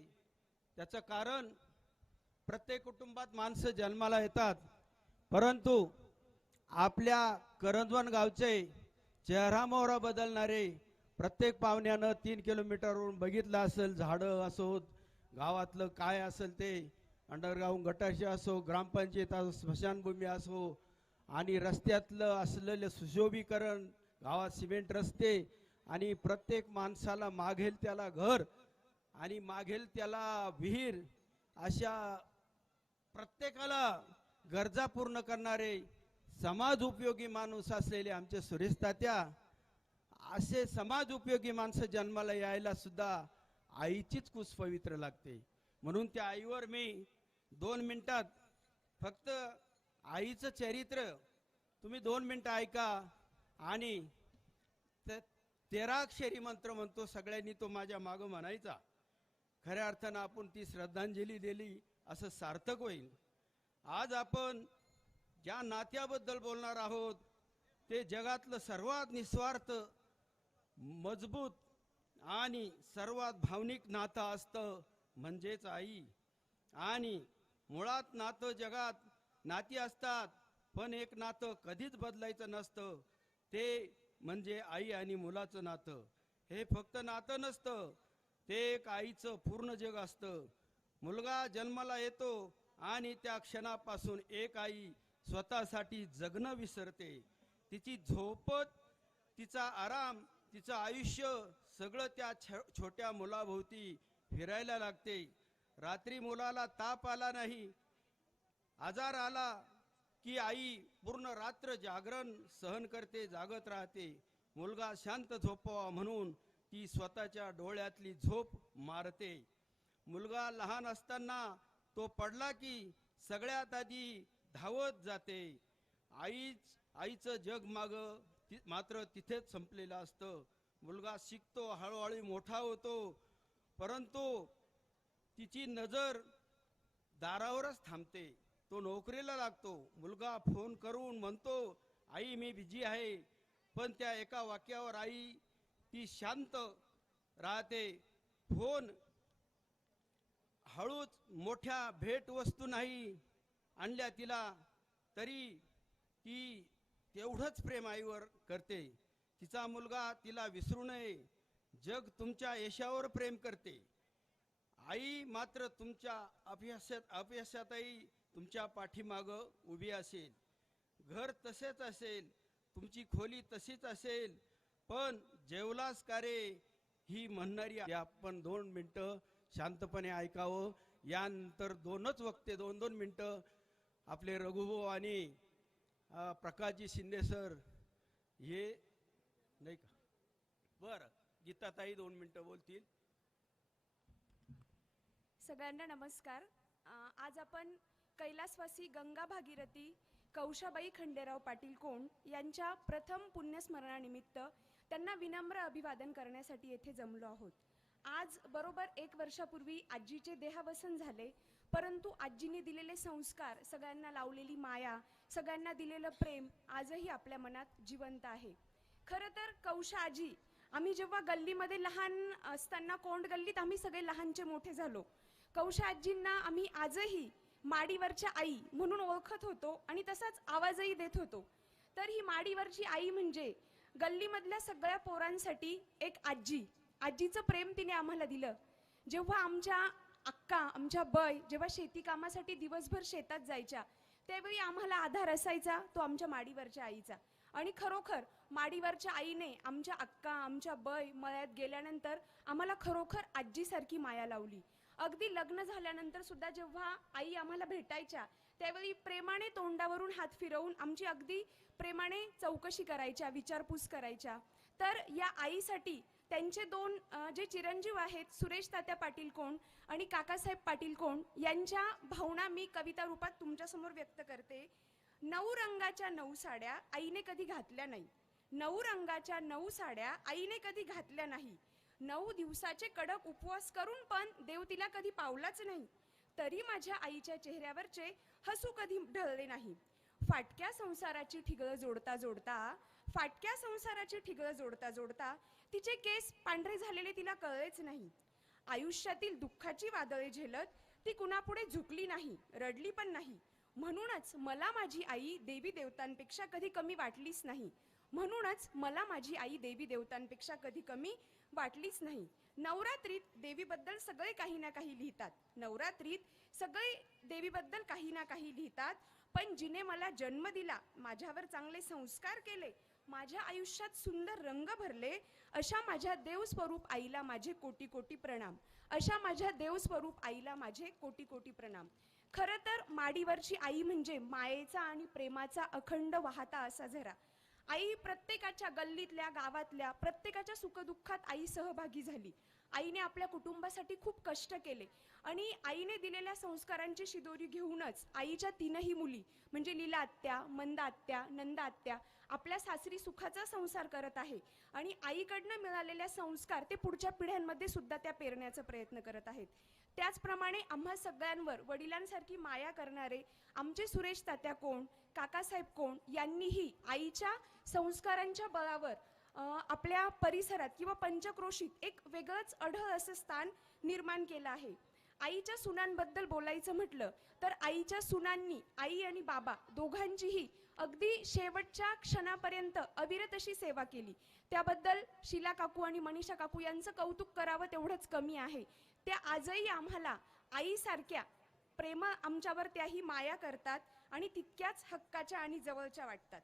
त्याचं कारण प्रत्येक कुटुंबात माणसं जन्माला येतात, परंतु आपल्या करंजवन गावचे चेहरा मोहरा बदलणारे प्रत्येक पाहुण्यानं 3 किलोमीटरवरून बघितलं असेल. झाडं असोत, गावातलं काय असेल ते अंडरग्राऊंड गटारशी असो, ग्रामपंचायत असो, स्मशानभूमी असो आणि रस्त्यातलं असलेलं सुशोभीकरण, गावात सिमेंट रस्ते आणि प्रत्येक माणसाला मागेल त्याला घर आणि मागेल त्याला विहीर, अशा प्रत्येकाला गरजा पूर्ण करणारे समाज उपयोगी माणूस असलेले आमचे सुरेश तात्या, असे समाज उपयोगी माणसं जन्माला यायला सुद्धा आईचीच कुस पवित्र लागते. म्हणून त्या आईवर मी 2 मिनिटात फक्त आईचं चरित्र तुम्ही 2 मिनिटं ऐका आणि 13 अक्षरी मंत्र म्हणतो सगळ्यांनी तो माझ्या मागं म्हणायचा. खऱ्या अर्थानं आपण ती श्रद्धांजली दिली असं सार्थक होईल. आज आपण ज्या नात्याबद्दल बोलणार आहोत ते जगातलं सर्वात निस्वार्थ, मजबूत आणि सर्वात भावनिक नातं असतं म्हणजेच आई. आणि मुळात नातं जगात नाती असतात, पण एक नातं कधीच बदलायचं नसतं, ते म्हणजे आई आणि मुलाचं नातं. हे फक्त नातं नसतं, ते एक आईचं पूर्ण जग असतं. मुलगा जन्माला येतो आणि त्या क्षणापासून एक आई स्वतःसाठी जगणं विसरते. तिची झोपत, तिचा आराम, तिचं आयुष्य सगळं त्या छोट्या मुलाभोवती फिरायला लागते. रात्री मुलाला ताप आला नाही, आजार आला की आई पूर्ण रात्र जागरण सहन करते, जागत राहते. मुलगा शांत झोपावा म्हणून ती स्वतःच्या डोळ्यातली झोप मारते. मुलगा लहान असताना तो पडला की सगळ्यात आधी धावत जाते. आईचं जग मात्र तिथेच संपलेलं असतं. मुलगा शिकतो, हळूहळू मोठा होतो, परंतु तिची नजर दारावरच थांबते. तो नोकरीला लागतो. मुलगा फोन करून म्हणतो, आई मी बिझी आहे. पण त्या एका वाक्यावर आई ती शांत राहते. फोन हळूच मोठ्या भेटवस्तू नाही आणल्या तिला, तरी ती तेवढंच प्रेम आईवर करते. तिचा मुलगा तिला विसरू नये. जग तुमच्या यशावर प्रेम करते. आई मात्र तुमच्या अपयशातही तुमच्या पाठीमागं उभी असेल. घर तसेच असेल, तुमची खोली तशीच असेल, पण जेवलास का रे ही म्हणणारी आपण 2 मिनिटं शांतपणे ऐकावं. यानंतर दोनच वक्ते 2-2 मिनिटं आपले रघुभाऊ आणि प्रकाशजी शिंदे सर हे नाही का. बरं, गीताताई 2 मिनिटं बोलतील. सगळ्यांना नमस्कार. आज आपण कैलासवासी गंगा भागीरथी कौशाबाई खंडेराव पाटील कोण यांच्या प्रथम पुण्यस्मरणानिमित्त त्यांना विनम्र अभिवादन करण्यासाठी येथे जमलो आहोत. आज बरोबर 1 वर्षापूर्वी आजीचे देहावसन झाले, परंतु आजीने दिलेले संस्कार, सगळ्यांना लावलेली माया, सगळ्यांना दिलेलं प्रेम आजही आपल्या मनात जिवंत आहे. खरं तर कौशा आजी, आम्ही जेव्हा गल्लीमध्ये लहान असताना कोंड गल्लीत आम्ही सगळे लहानचे मोठे झालो. कौशा आजींना आम्ही आजही माडीवरच्या आई म्हणून ओळखत होतो आणि तसाच आवाजही देत होतो. तर ही माडीवरची आई म्हणजे गल्लीमधल्या सगळ्या पोरांसाठी एक आजी. आजीचं प्रेम तिने आम्हाला दिलं. जेव्हा आमच्या अक्का, आमच्या बय जेव्हा शेती कामासाठी दिवसभर शेतात जायच्या, त्यावेळी आम्हाला आधार असायचा तो आमच्या माडीवरच्या आईचा. आणि खरोखर माडीवरच्या आईने आमच्या अक्का, आमच्या बय मळ्यात गेल्यानंतर आम्हाला खरोखर आजीसारखी माया लावली. अगदी लग्न झाल्यानंतर सुद्धा जेव्हा आई आम्हाला भेटायच्या, त्यावेळी प्रेमाने तोंडावरून हात फिरवून आमची अगदी प्रेमाने चौकशी करायच्या, विचारपूस करायच्या. तर या आईसाठी त्यांचे 2 जे चिरंजीव आहेत, सुरेश तात्या पाटील कोण आणि काकासाहेब पाटील कोण, यांच्या भावना मी कविता रूपात तुमच्यासमोर व्यक्त करते. 9 रंगाच्या 9 साड्या आईने कधी घातल्या नाही. 9 रंगाच्या 9 साड्या आईने कधी घातल्या नाही. 9 दिवसाचे कडक उपवास करून पण देव तिला कधी पावलाच नाही. तरी माझ्या आईच्या चेहऱ्यावरचे हसू कधी ढळले नाही. फाटक्या संसाराची ठिगळं जोडता जोडता, फाटक्या संसाराची ठिगळं जोडता जोडता तिचे केस पांढरे झालेले तिला कळलेच नाही. आयुष्यातील दुःखाची वादळे झेलत ती कुणापुढे झुकली नाही, रडली पण नाही. म्हणूनच मला माझी आई देवी देवतांपेक्षा कधी कमी वाटलीच नाही. म्हणूनच मला माझी आई देवी देवतांपेक्षा कधी कमी वाटलीच नाही. नवरात्रीत देवीबद्दल सगळे काही ना काही लिहितात. नवरात्रीत सगळे देवीबद्दल काही ना काही लिहितात. पण जिने मला जन्म दिला, माझ्यावर चांगले संस्कार केले, माझ्या आयुष्यात सुंदर रंग भरले, अशा माझ्या देवस्वरूप आईला माझे कोटी कोटी प्रणाम. अशा माझ्या देवस्वरूप आईला माझे कोटी कोटी प्रणाम. खरं तर माडीवरची आई म्हणजे मायेचा आणि प्रेमाचा अखंड वाहता असा झरा. आई प्रत्येकाच्या गल्लीतल्या, गावातल्या प्रत्येकाच्या सुखदुःखात आई सहभागी झाली. आईने आपल्या कुटुंबासाठी खूप कष्ट केले आणि आईने दिलेल्या संस्कारांची शिदोरी घेऊनच आईच्या 3ही मुली म्हणजे लीला आत्या, मंदा आत्या, नंदा आत्या आपल्या सासरी सुखाचा संसार करत आहे. आणि आईकडनं मिळालेल्या संस्कार ते पुढच्या पिढ्यांमध्ये सुद्धा त्या पेरण्याचा प्रयत्न करत आहेत. त्याचप्रमाणे आम्हा सगळ्यांवर वडिलांसारखी माया करणारे आमचे सुरेश तात्या कोण, काकासाहेब कोण यांनीही आईच्या संस्कारांच्या बळावर आपल्या परिसरात किंवा पंचक्रोशीत एक वेगळंच अढळ असं स्थान निर्माण केलं आहे. आईच्या सुनांबद्दल बोलायचं म्हटलं तर आईच्या सुनांनी आई आणि बाबा दोघांचीही अगदी शेवटच्या क्षणापर्यंत अविरत अशी सेवा केली. त्याबद्दल शीला काकू आणि मनीषा काकू यांचं कौतुक करावं तेवढंच कमी आहे. त्या आजही आम्हाला आईसारख्या प्रेम आमच्यावर त्याही माया करतात आणि तितक्याच हक्काच्या आणि जवळच्या वाटतात.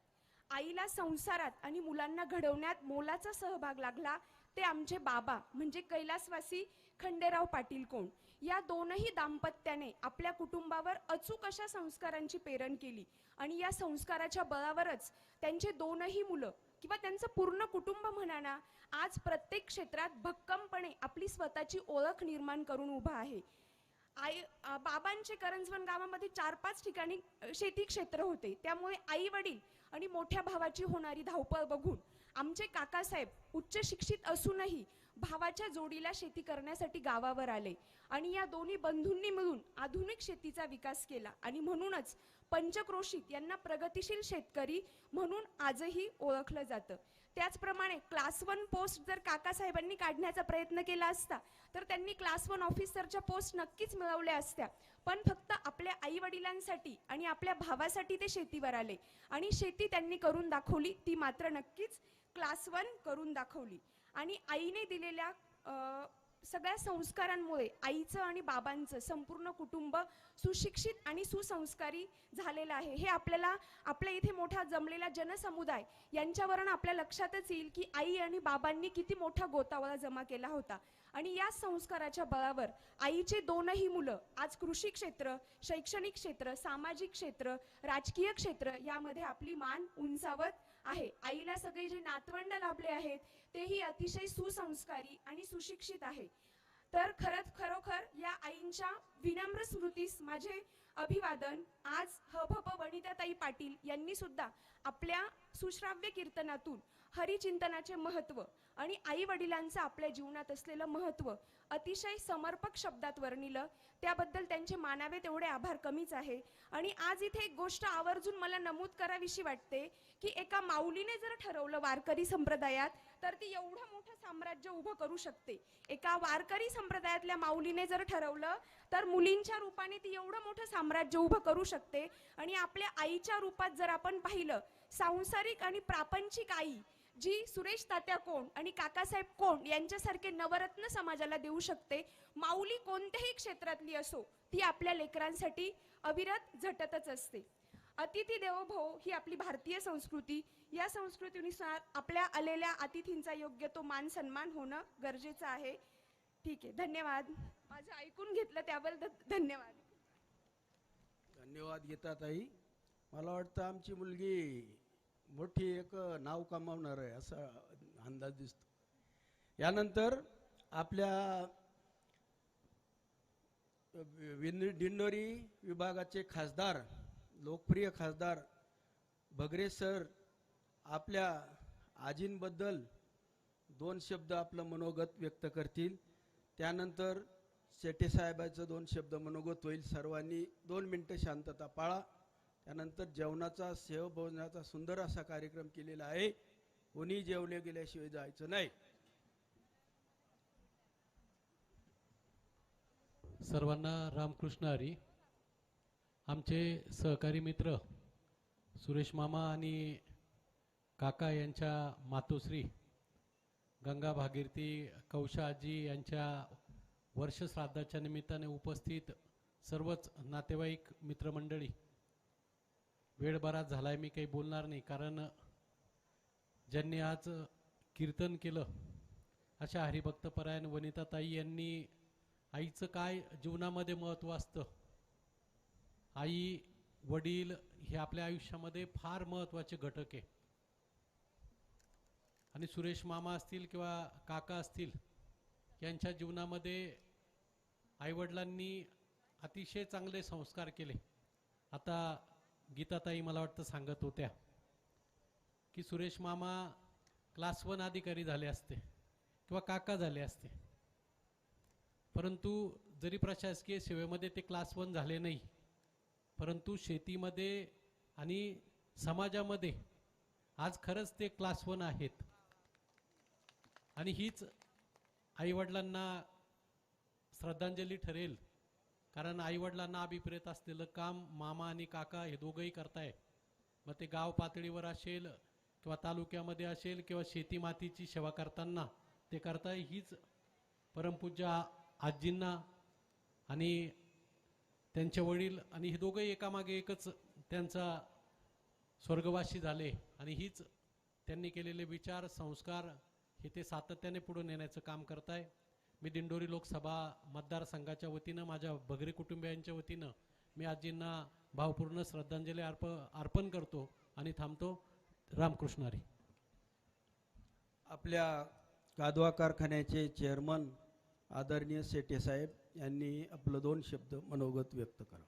आईला संसारात आणि मुलांना घडवण्यात मोलाचा सहभाग लागला ते आमचे बाबा म्हणजे कैलासवासी खंडेराव पाटील कोण. या 2ही दाम्पत्याने आपल्या कुटुंबावर अचूक अशा संस्कारांची पेरण केली आणि या संस्काराच्या बळावरच त्यांचे 2ही मुलं किंवा त्यांचं पूर्ण कुटुंब म्हणा ना, आज प्रत्येक क्षेत्रात भक्कमपणे आपली स्वतःची ओळख निर्माण करून उभा आहे. बाबांचे करंजवन गावामध्ये 4-5 ठिकाणी शेती क्षेत्र होते. त्यामुळे आई वडील आणि मोठ्या भावाची होणारी धावपळ बघून आमचे काकासाहेब उच्च शिक्षित असूनही भावाच्या जोडीला शेती करण्यासाठी गावावर आले आणि या दोन्ही बंधूंनी मिळून आधुनिक शेतीचा विकास केला आणि म्हणूनच पंचक्रोशीत यांना प्रगतिशील शेतकरी म्हणून आजही ओळखलं जातं. त्याचप्रमाणे क्लास 1 पोस्ट जर काकासाहेबांनी काढण्याचा प्रयत्न केला असता तर त्यांनी क्लास 1 ऑफिसरच्या पोस्ट नक्कीच मिळवल्या असत्या. पण फक्त आपल्या आई वडिलांसाठी आणि आपल्या भावासाठी ते शेतीवर आले आणि शेती त्यांनी करून दाखवली, ती मात्र नक्कीच क्लास 1 करून दाखवली. आणि आईने दिलेल्या सगळ्या संस्कारांमुळे आईचं आणि बाबांचं संपूर्ण कुटुंब सुशिक्षित आणि सुसंस्कारी झालेलं आहे. हे आपल्याला आपल्या इथे मोठा जमलेला जनसमुदाय यांच्यावरून आपल्या लक्षातच येईल की आई आणि बाबांनी किती मोठा गोतावळा जमा केला होता. आणि या संस्काराच्या बळावर आईचे दोनही मुलं आज कृषी क्षेत्र, शैक्षणिक क्षेत्र, सामाजिक क्षेत्र, राजकीय क्षेत्र यामध्ये आपली मान उंचावत आहे. आईला सगळे जे नातवंड लाभले आहेत तेही अतिशय सुसंस्कारी आणि सुशिक्षित आहे. तर खरोखर या आईंच्या विनम्र स्मृतीस माझे अभिवादन. आज हभप वनिताताई पाटील यांनी सुद्धा आपल्या सुश्राव्य कीर्तनातून हरिचिंतनाचे महत्त्व आणि आई वडिलांचं आपल्या जीवनात असलेलं महत्त्व अतिशय समर्पक शब्दात वर्णिलं. त्याबद्दल त्यांचे मानावे तेवढे आभार कमीच आहे. आणि आज इथे एक गोष्ट आवर्जून मला नमूद करावीशी वाटते की एका माऊलीने जर ठरवलं वारकरी संप्रदायात तर ती एवढं मोठं साम्राज्य उभं करू शकते. एका वारकरी संप्रदायातल्या माऊलीने जर ठरवलं तर मुलींच्या रूपाने ती एवढं मोठं साम्राज्य उभं करू शकते. आणि आपल्या आईच्या रूपात जर आपण पाहिलं, सांसारिक आणि प्रापंचिक आई जी सुरेश तात्या कोण आणि काकासाहेब कोण यांच्यासारखे नवरत्न समाजाला देऊ शकते. माऊली कोणत्याही क्षेत्रातली असो ती आपल्या लेकरांसाठी अविरत झटतच असते. अतिथी देवो भव ही आपली भारतीय संस्कृती. या संस्कृतीनुसार आपल्या आलेल्या अतिथींचा योग्य तो मान सन्मान होणं गरजेचं आहे. ठीक आहे, धन्यवाद. माझं ऐकून घेतलं त्याबद्दल धन्यवाद. धन्यवाद गीताताई. मला वाटतं आमची मुलगी मोठी एक नाव कमावणार आहे असा अंदाज दिसतो. यानंतर आपल्या दिंडोरी विभागाचे खासदार, लोकप्रिय खासदार भगरे सर आपल्या आजींबद्दल 2 शब्द आपलं मनोगत व्यक्त करतील. त्यानंतर शेटे साहेबांचं 2 शब्द मनोगत होईल. सर्वांनी 2 मिनिटं शांतता पाळा. त्यानंतर जेवणाचा, सेवभोजनाचा सुंदर असा कार्यक्रम केलेला आहे. कोणी जेवले गेल्याशिवाय जायचं नाही. सर्वांना रामकृष्ण हरी. आमचे सहकारी मित्र सुरेश मामा आणि काका यांच्या मातोश्री गंगा भागीरथी कौशाजी यांच्या वर्षश्राद्धाच्या निमित्ताने उपस्थित सर्वच नातेवाईक मित्रमंडळी, वेळ बराच झालाय, मी काही बोलणार नाही, कारण ज्यांनी आज कीर्तन केलं अशा हरिभक्तपरायण वनिताताई यांनी आईचं काय जीवनामध्ये महत्त्व असतं, आई वडील हे आपल्या आयुष्यामध्ये फार महत्त्वाचे घटक आहे. आणि सुरेश मामा असतील किंवा काका असतील यांच्या जीवनामध्ये आईवडिलांनी अतिशय चांगले संस्कार केले. आता गीताताई मला वाटतं सांगत होत्या की सुरेश मामा क्लास 1 अधिकारी झाले असते किंवा काका झाले असते, परंतु जरी प्रशासकीय सेवेमध्ये ते क्लास 1 झाले नाही, परंतु शेतीमध्ये आणि समाजामध्ये आज खरंच ते क्लास 1 आहेत. आणि हीच आईवडिलांना श्रद्धांजली ठरेल, कारण आईवडिलांना अभिप्रेत असलेलं काम मामा आणि काका हे दोघंही करताय. मग ते गाव पातळीवर असेल किंवा तालुक्यामध्ये असेल किंवा शेती मातीची सेवा करताना ते करताय. हीच परमपूज्य आजींना आणि त्यांचे वडील आणि हे दोघंही एकामागे एकच त्यांचा स्वर्गवासी झाले. आणि हीच त्यांनी केलेले विचार संस्कार हे ते सातत्याने पुढे नेण्याचं काम करताय. मी दिंडोरी लोकसभा मतदारसंघाच्या वतीनं, माझ्या भगरे कुटुंबियांच्या वतीनं मी आजींना भावपूर्ण श्रद्धांजली अर्पण करतो आणि थांबतो. रामकृष्ण हरी. आपल्या कादवा कारखान्याचे चेअरमन आदरणीय शेटे साहेब यांनी आपलं 2 शब्द मनोगत व्यक्त करा.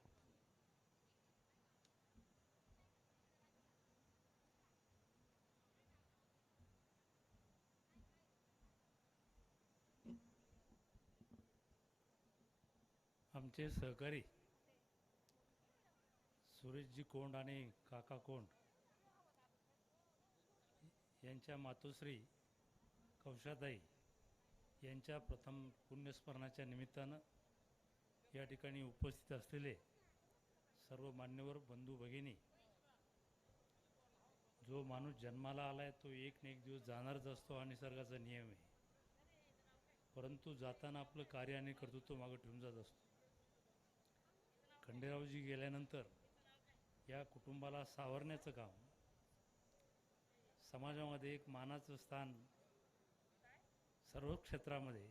आमचे सहकारी सुरेशजी कोंड आणि काका कोंड यांच्या मातोश्री कौशाताई यांच्या प्रथम पुण्यस्मरणाच्या निमित्तानं या ठिकाणी उपस्थित असलेले सर्व मान्यवर बंधू भगिनी, जो माणूस जन्माला आलाय तो एक ना एक दिवस जाणारच असतो हा निसर्गाचा नियम आहे, परंतु जाताना आपलं कार्य आणि कर्तृत्व मागे ठेवून जात असतो. खंडेरावजी गेल्यानंतर या कुटुंबाला सावरण्याचं काम, समाजामध्ये एक मानाचं स्थान सर्व क्षेत्रामध्ये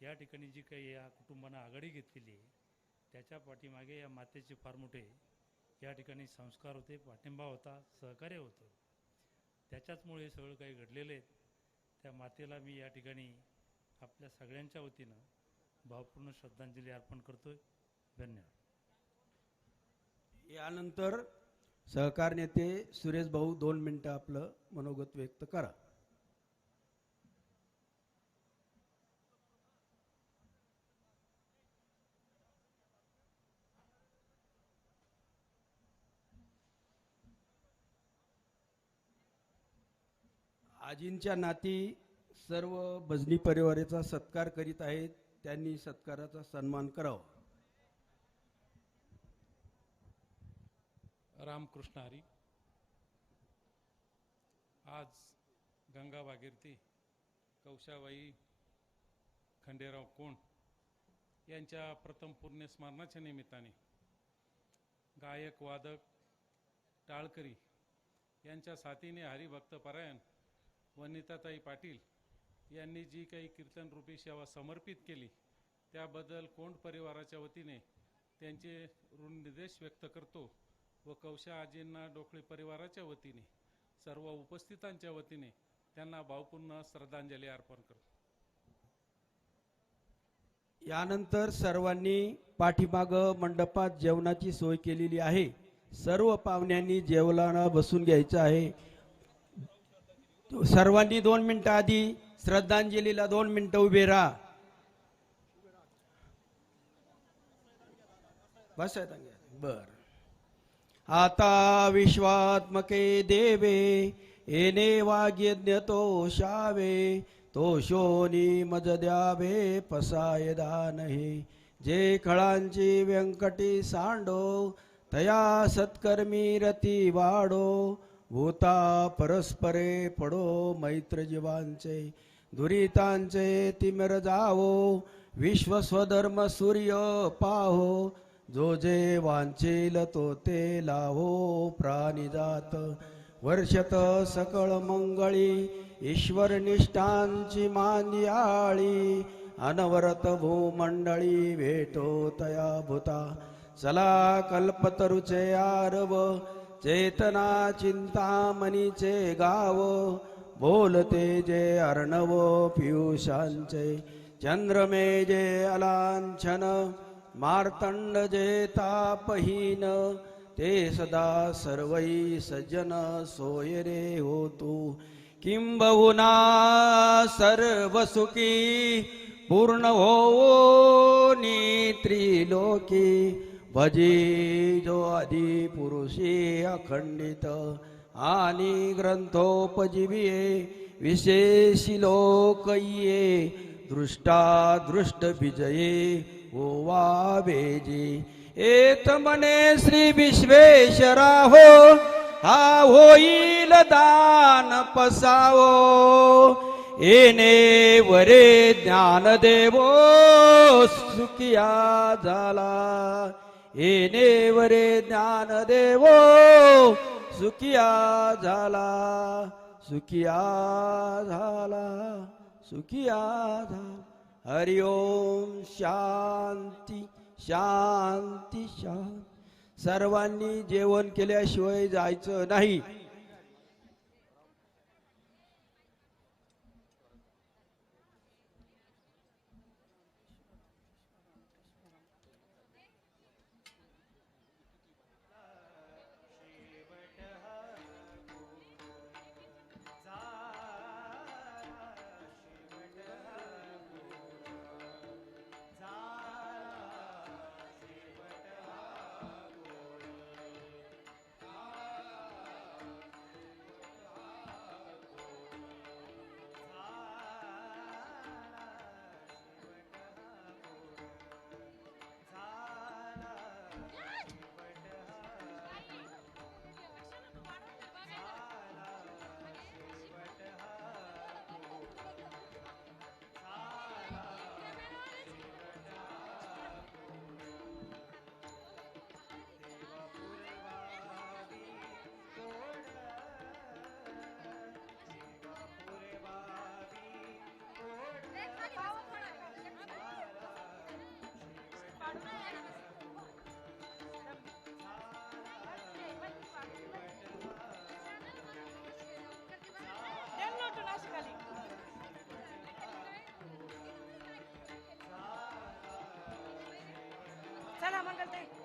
या ठिकाणी जी काही या कुटुंबानं आघाडी घेतलेली आहे त्याच्या पाठीमागे या मातेचे फार मोठे या ठिकाणी संस्कार होते, पाठिंबा होता, सहकार्य होतं. त्याच्याचमुळे सगळं काही घडलेलं आहे. त्या मातेला मी या ठिकाणी आपल्या सगळ्यांच्या वतीनं भावपूर्ण श्रद्धांजली अर्पण करतोय. धन्यवाद. यानंतर सहकार नेते सुरेश भाऊ 2 मिनिटं आपलं मनोगत व्यक्त करा. आजींच्या नाती सर्व भजनी परिवाराचा सत्कार करीत आहेत, त्यांनी सत्काराचा सन्मान करावा. रामकृष्ण हरी. आज गंगा भागीरथी कौशाबाई खंडेराव कोंड यांच्या प्रथम पुण्यस्मरणाच्या निमित्ताने गायक वादक टाळकरी यांच्या साथीने हरिभक्त परायण वनिताताई पाटील यांनी जी काही कीर्तनरूपी सेवा समर्पित केली त्याबद्दल कोंड परिवाराच्या वतीने त्यांचे ऋणनिर्देश व्यक्त करतो व कौशा आजींना डोकळे परिवाराच्या वतीने सर्व उपस्थितांच्या वतीने त्यांना भावपूर्ण श्रद्धांजली अर्पण करतो. यानंतर सर्वांनी पाठीमाग मंडपात जेवणाची सोय केलेली आहे. सर्व पाहुण्यांनी जेवणाला बसून घ्यायचं आहे. सर्वांनी 2 मिनिटं आधी श्रद्धांजलीला 2 मिनिटं उभे राहा. बस बर. आता विश्वात्मके देवे येणे वाग्यज्ञ तो शावे तो शोनी मज द्यावे पसाय दानहे जे खळांची व्यंकटी सांडो तया सत्कर्मी रती वाडो भूता परस्परे पडो मैत्र जीवांचे दुरितांचे तिमिर जावो विश्व स्वधर्म सूर्य पाहो जो जे वांचेल तो ते लावो प्राणी जात वर्षत सकळ मंगळी ईश्वर निष्ठांची मांदियाळी अनवरत भूमंडळी भेटो तया भूता चला कल्पतरुचे आरव चेतना चिंतामणीचे गाव बोलते जे अर्णव पियुषांचे चंद्रमे जे अलांछन मार्तंड जे तापहीन ते सदा सर्वै सज्जन सोय रे होतु किंबहुना सर्व सुखी पूर्ण हो त्रिलोकी भजी जो आदि पुरुषी अखंडित आणि ग्रंथोपजीविये विशेषी लोकये दृष्टा दृष्ट विजये ओवा बेजी एत मने श्री विश्वेश्वरा हो हा होईल दान पसावो येणे वरे ज्ञान देवो सुखिया झाला येणे वरे ज्ञान देवो सुखिया झाला सुखिया झाला सुखिया झाला. हरि ओम शांती शांती शांती. सर्वांनी जेवण केल्याशिवाय जायचं नाही. मंगलताई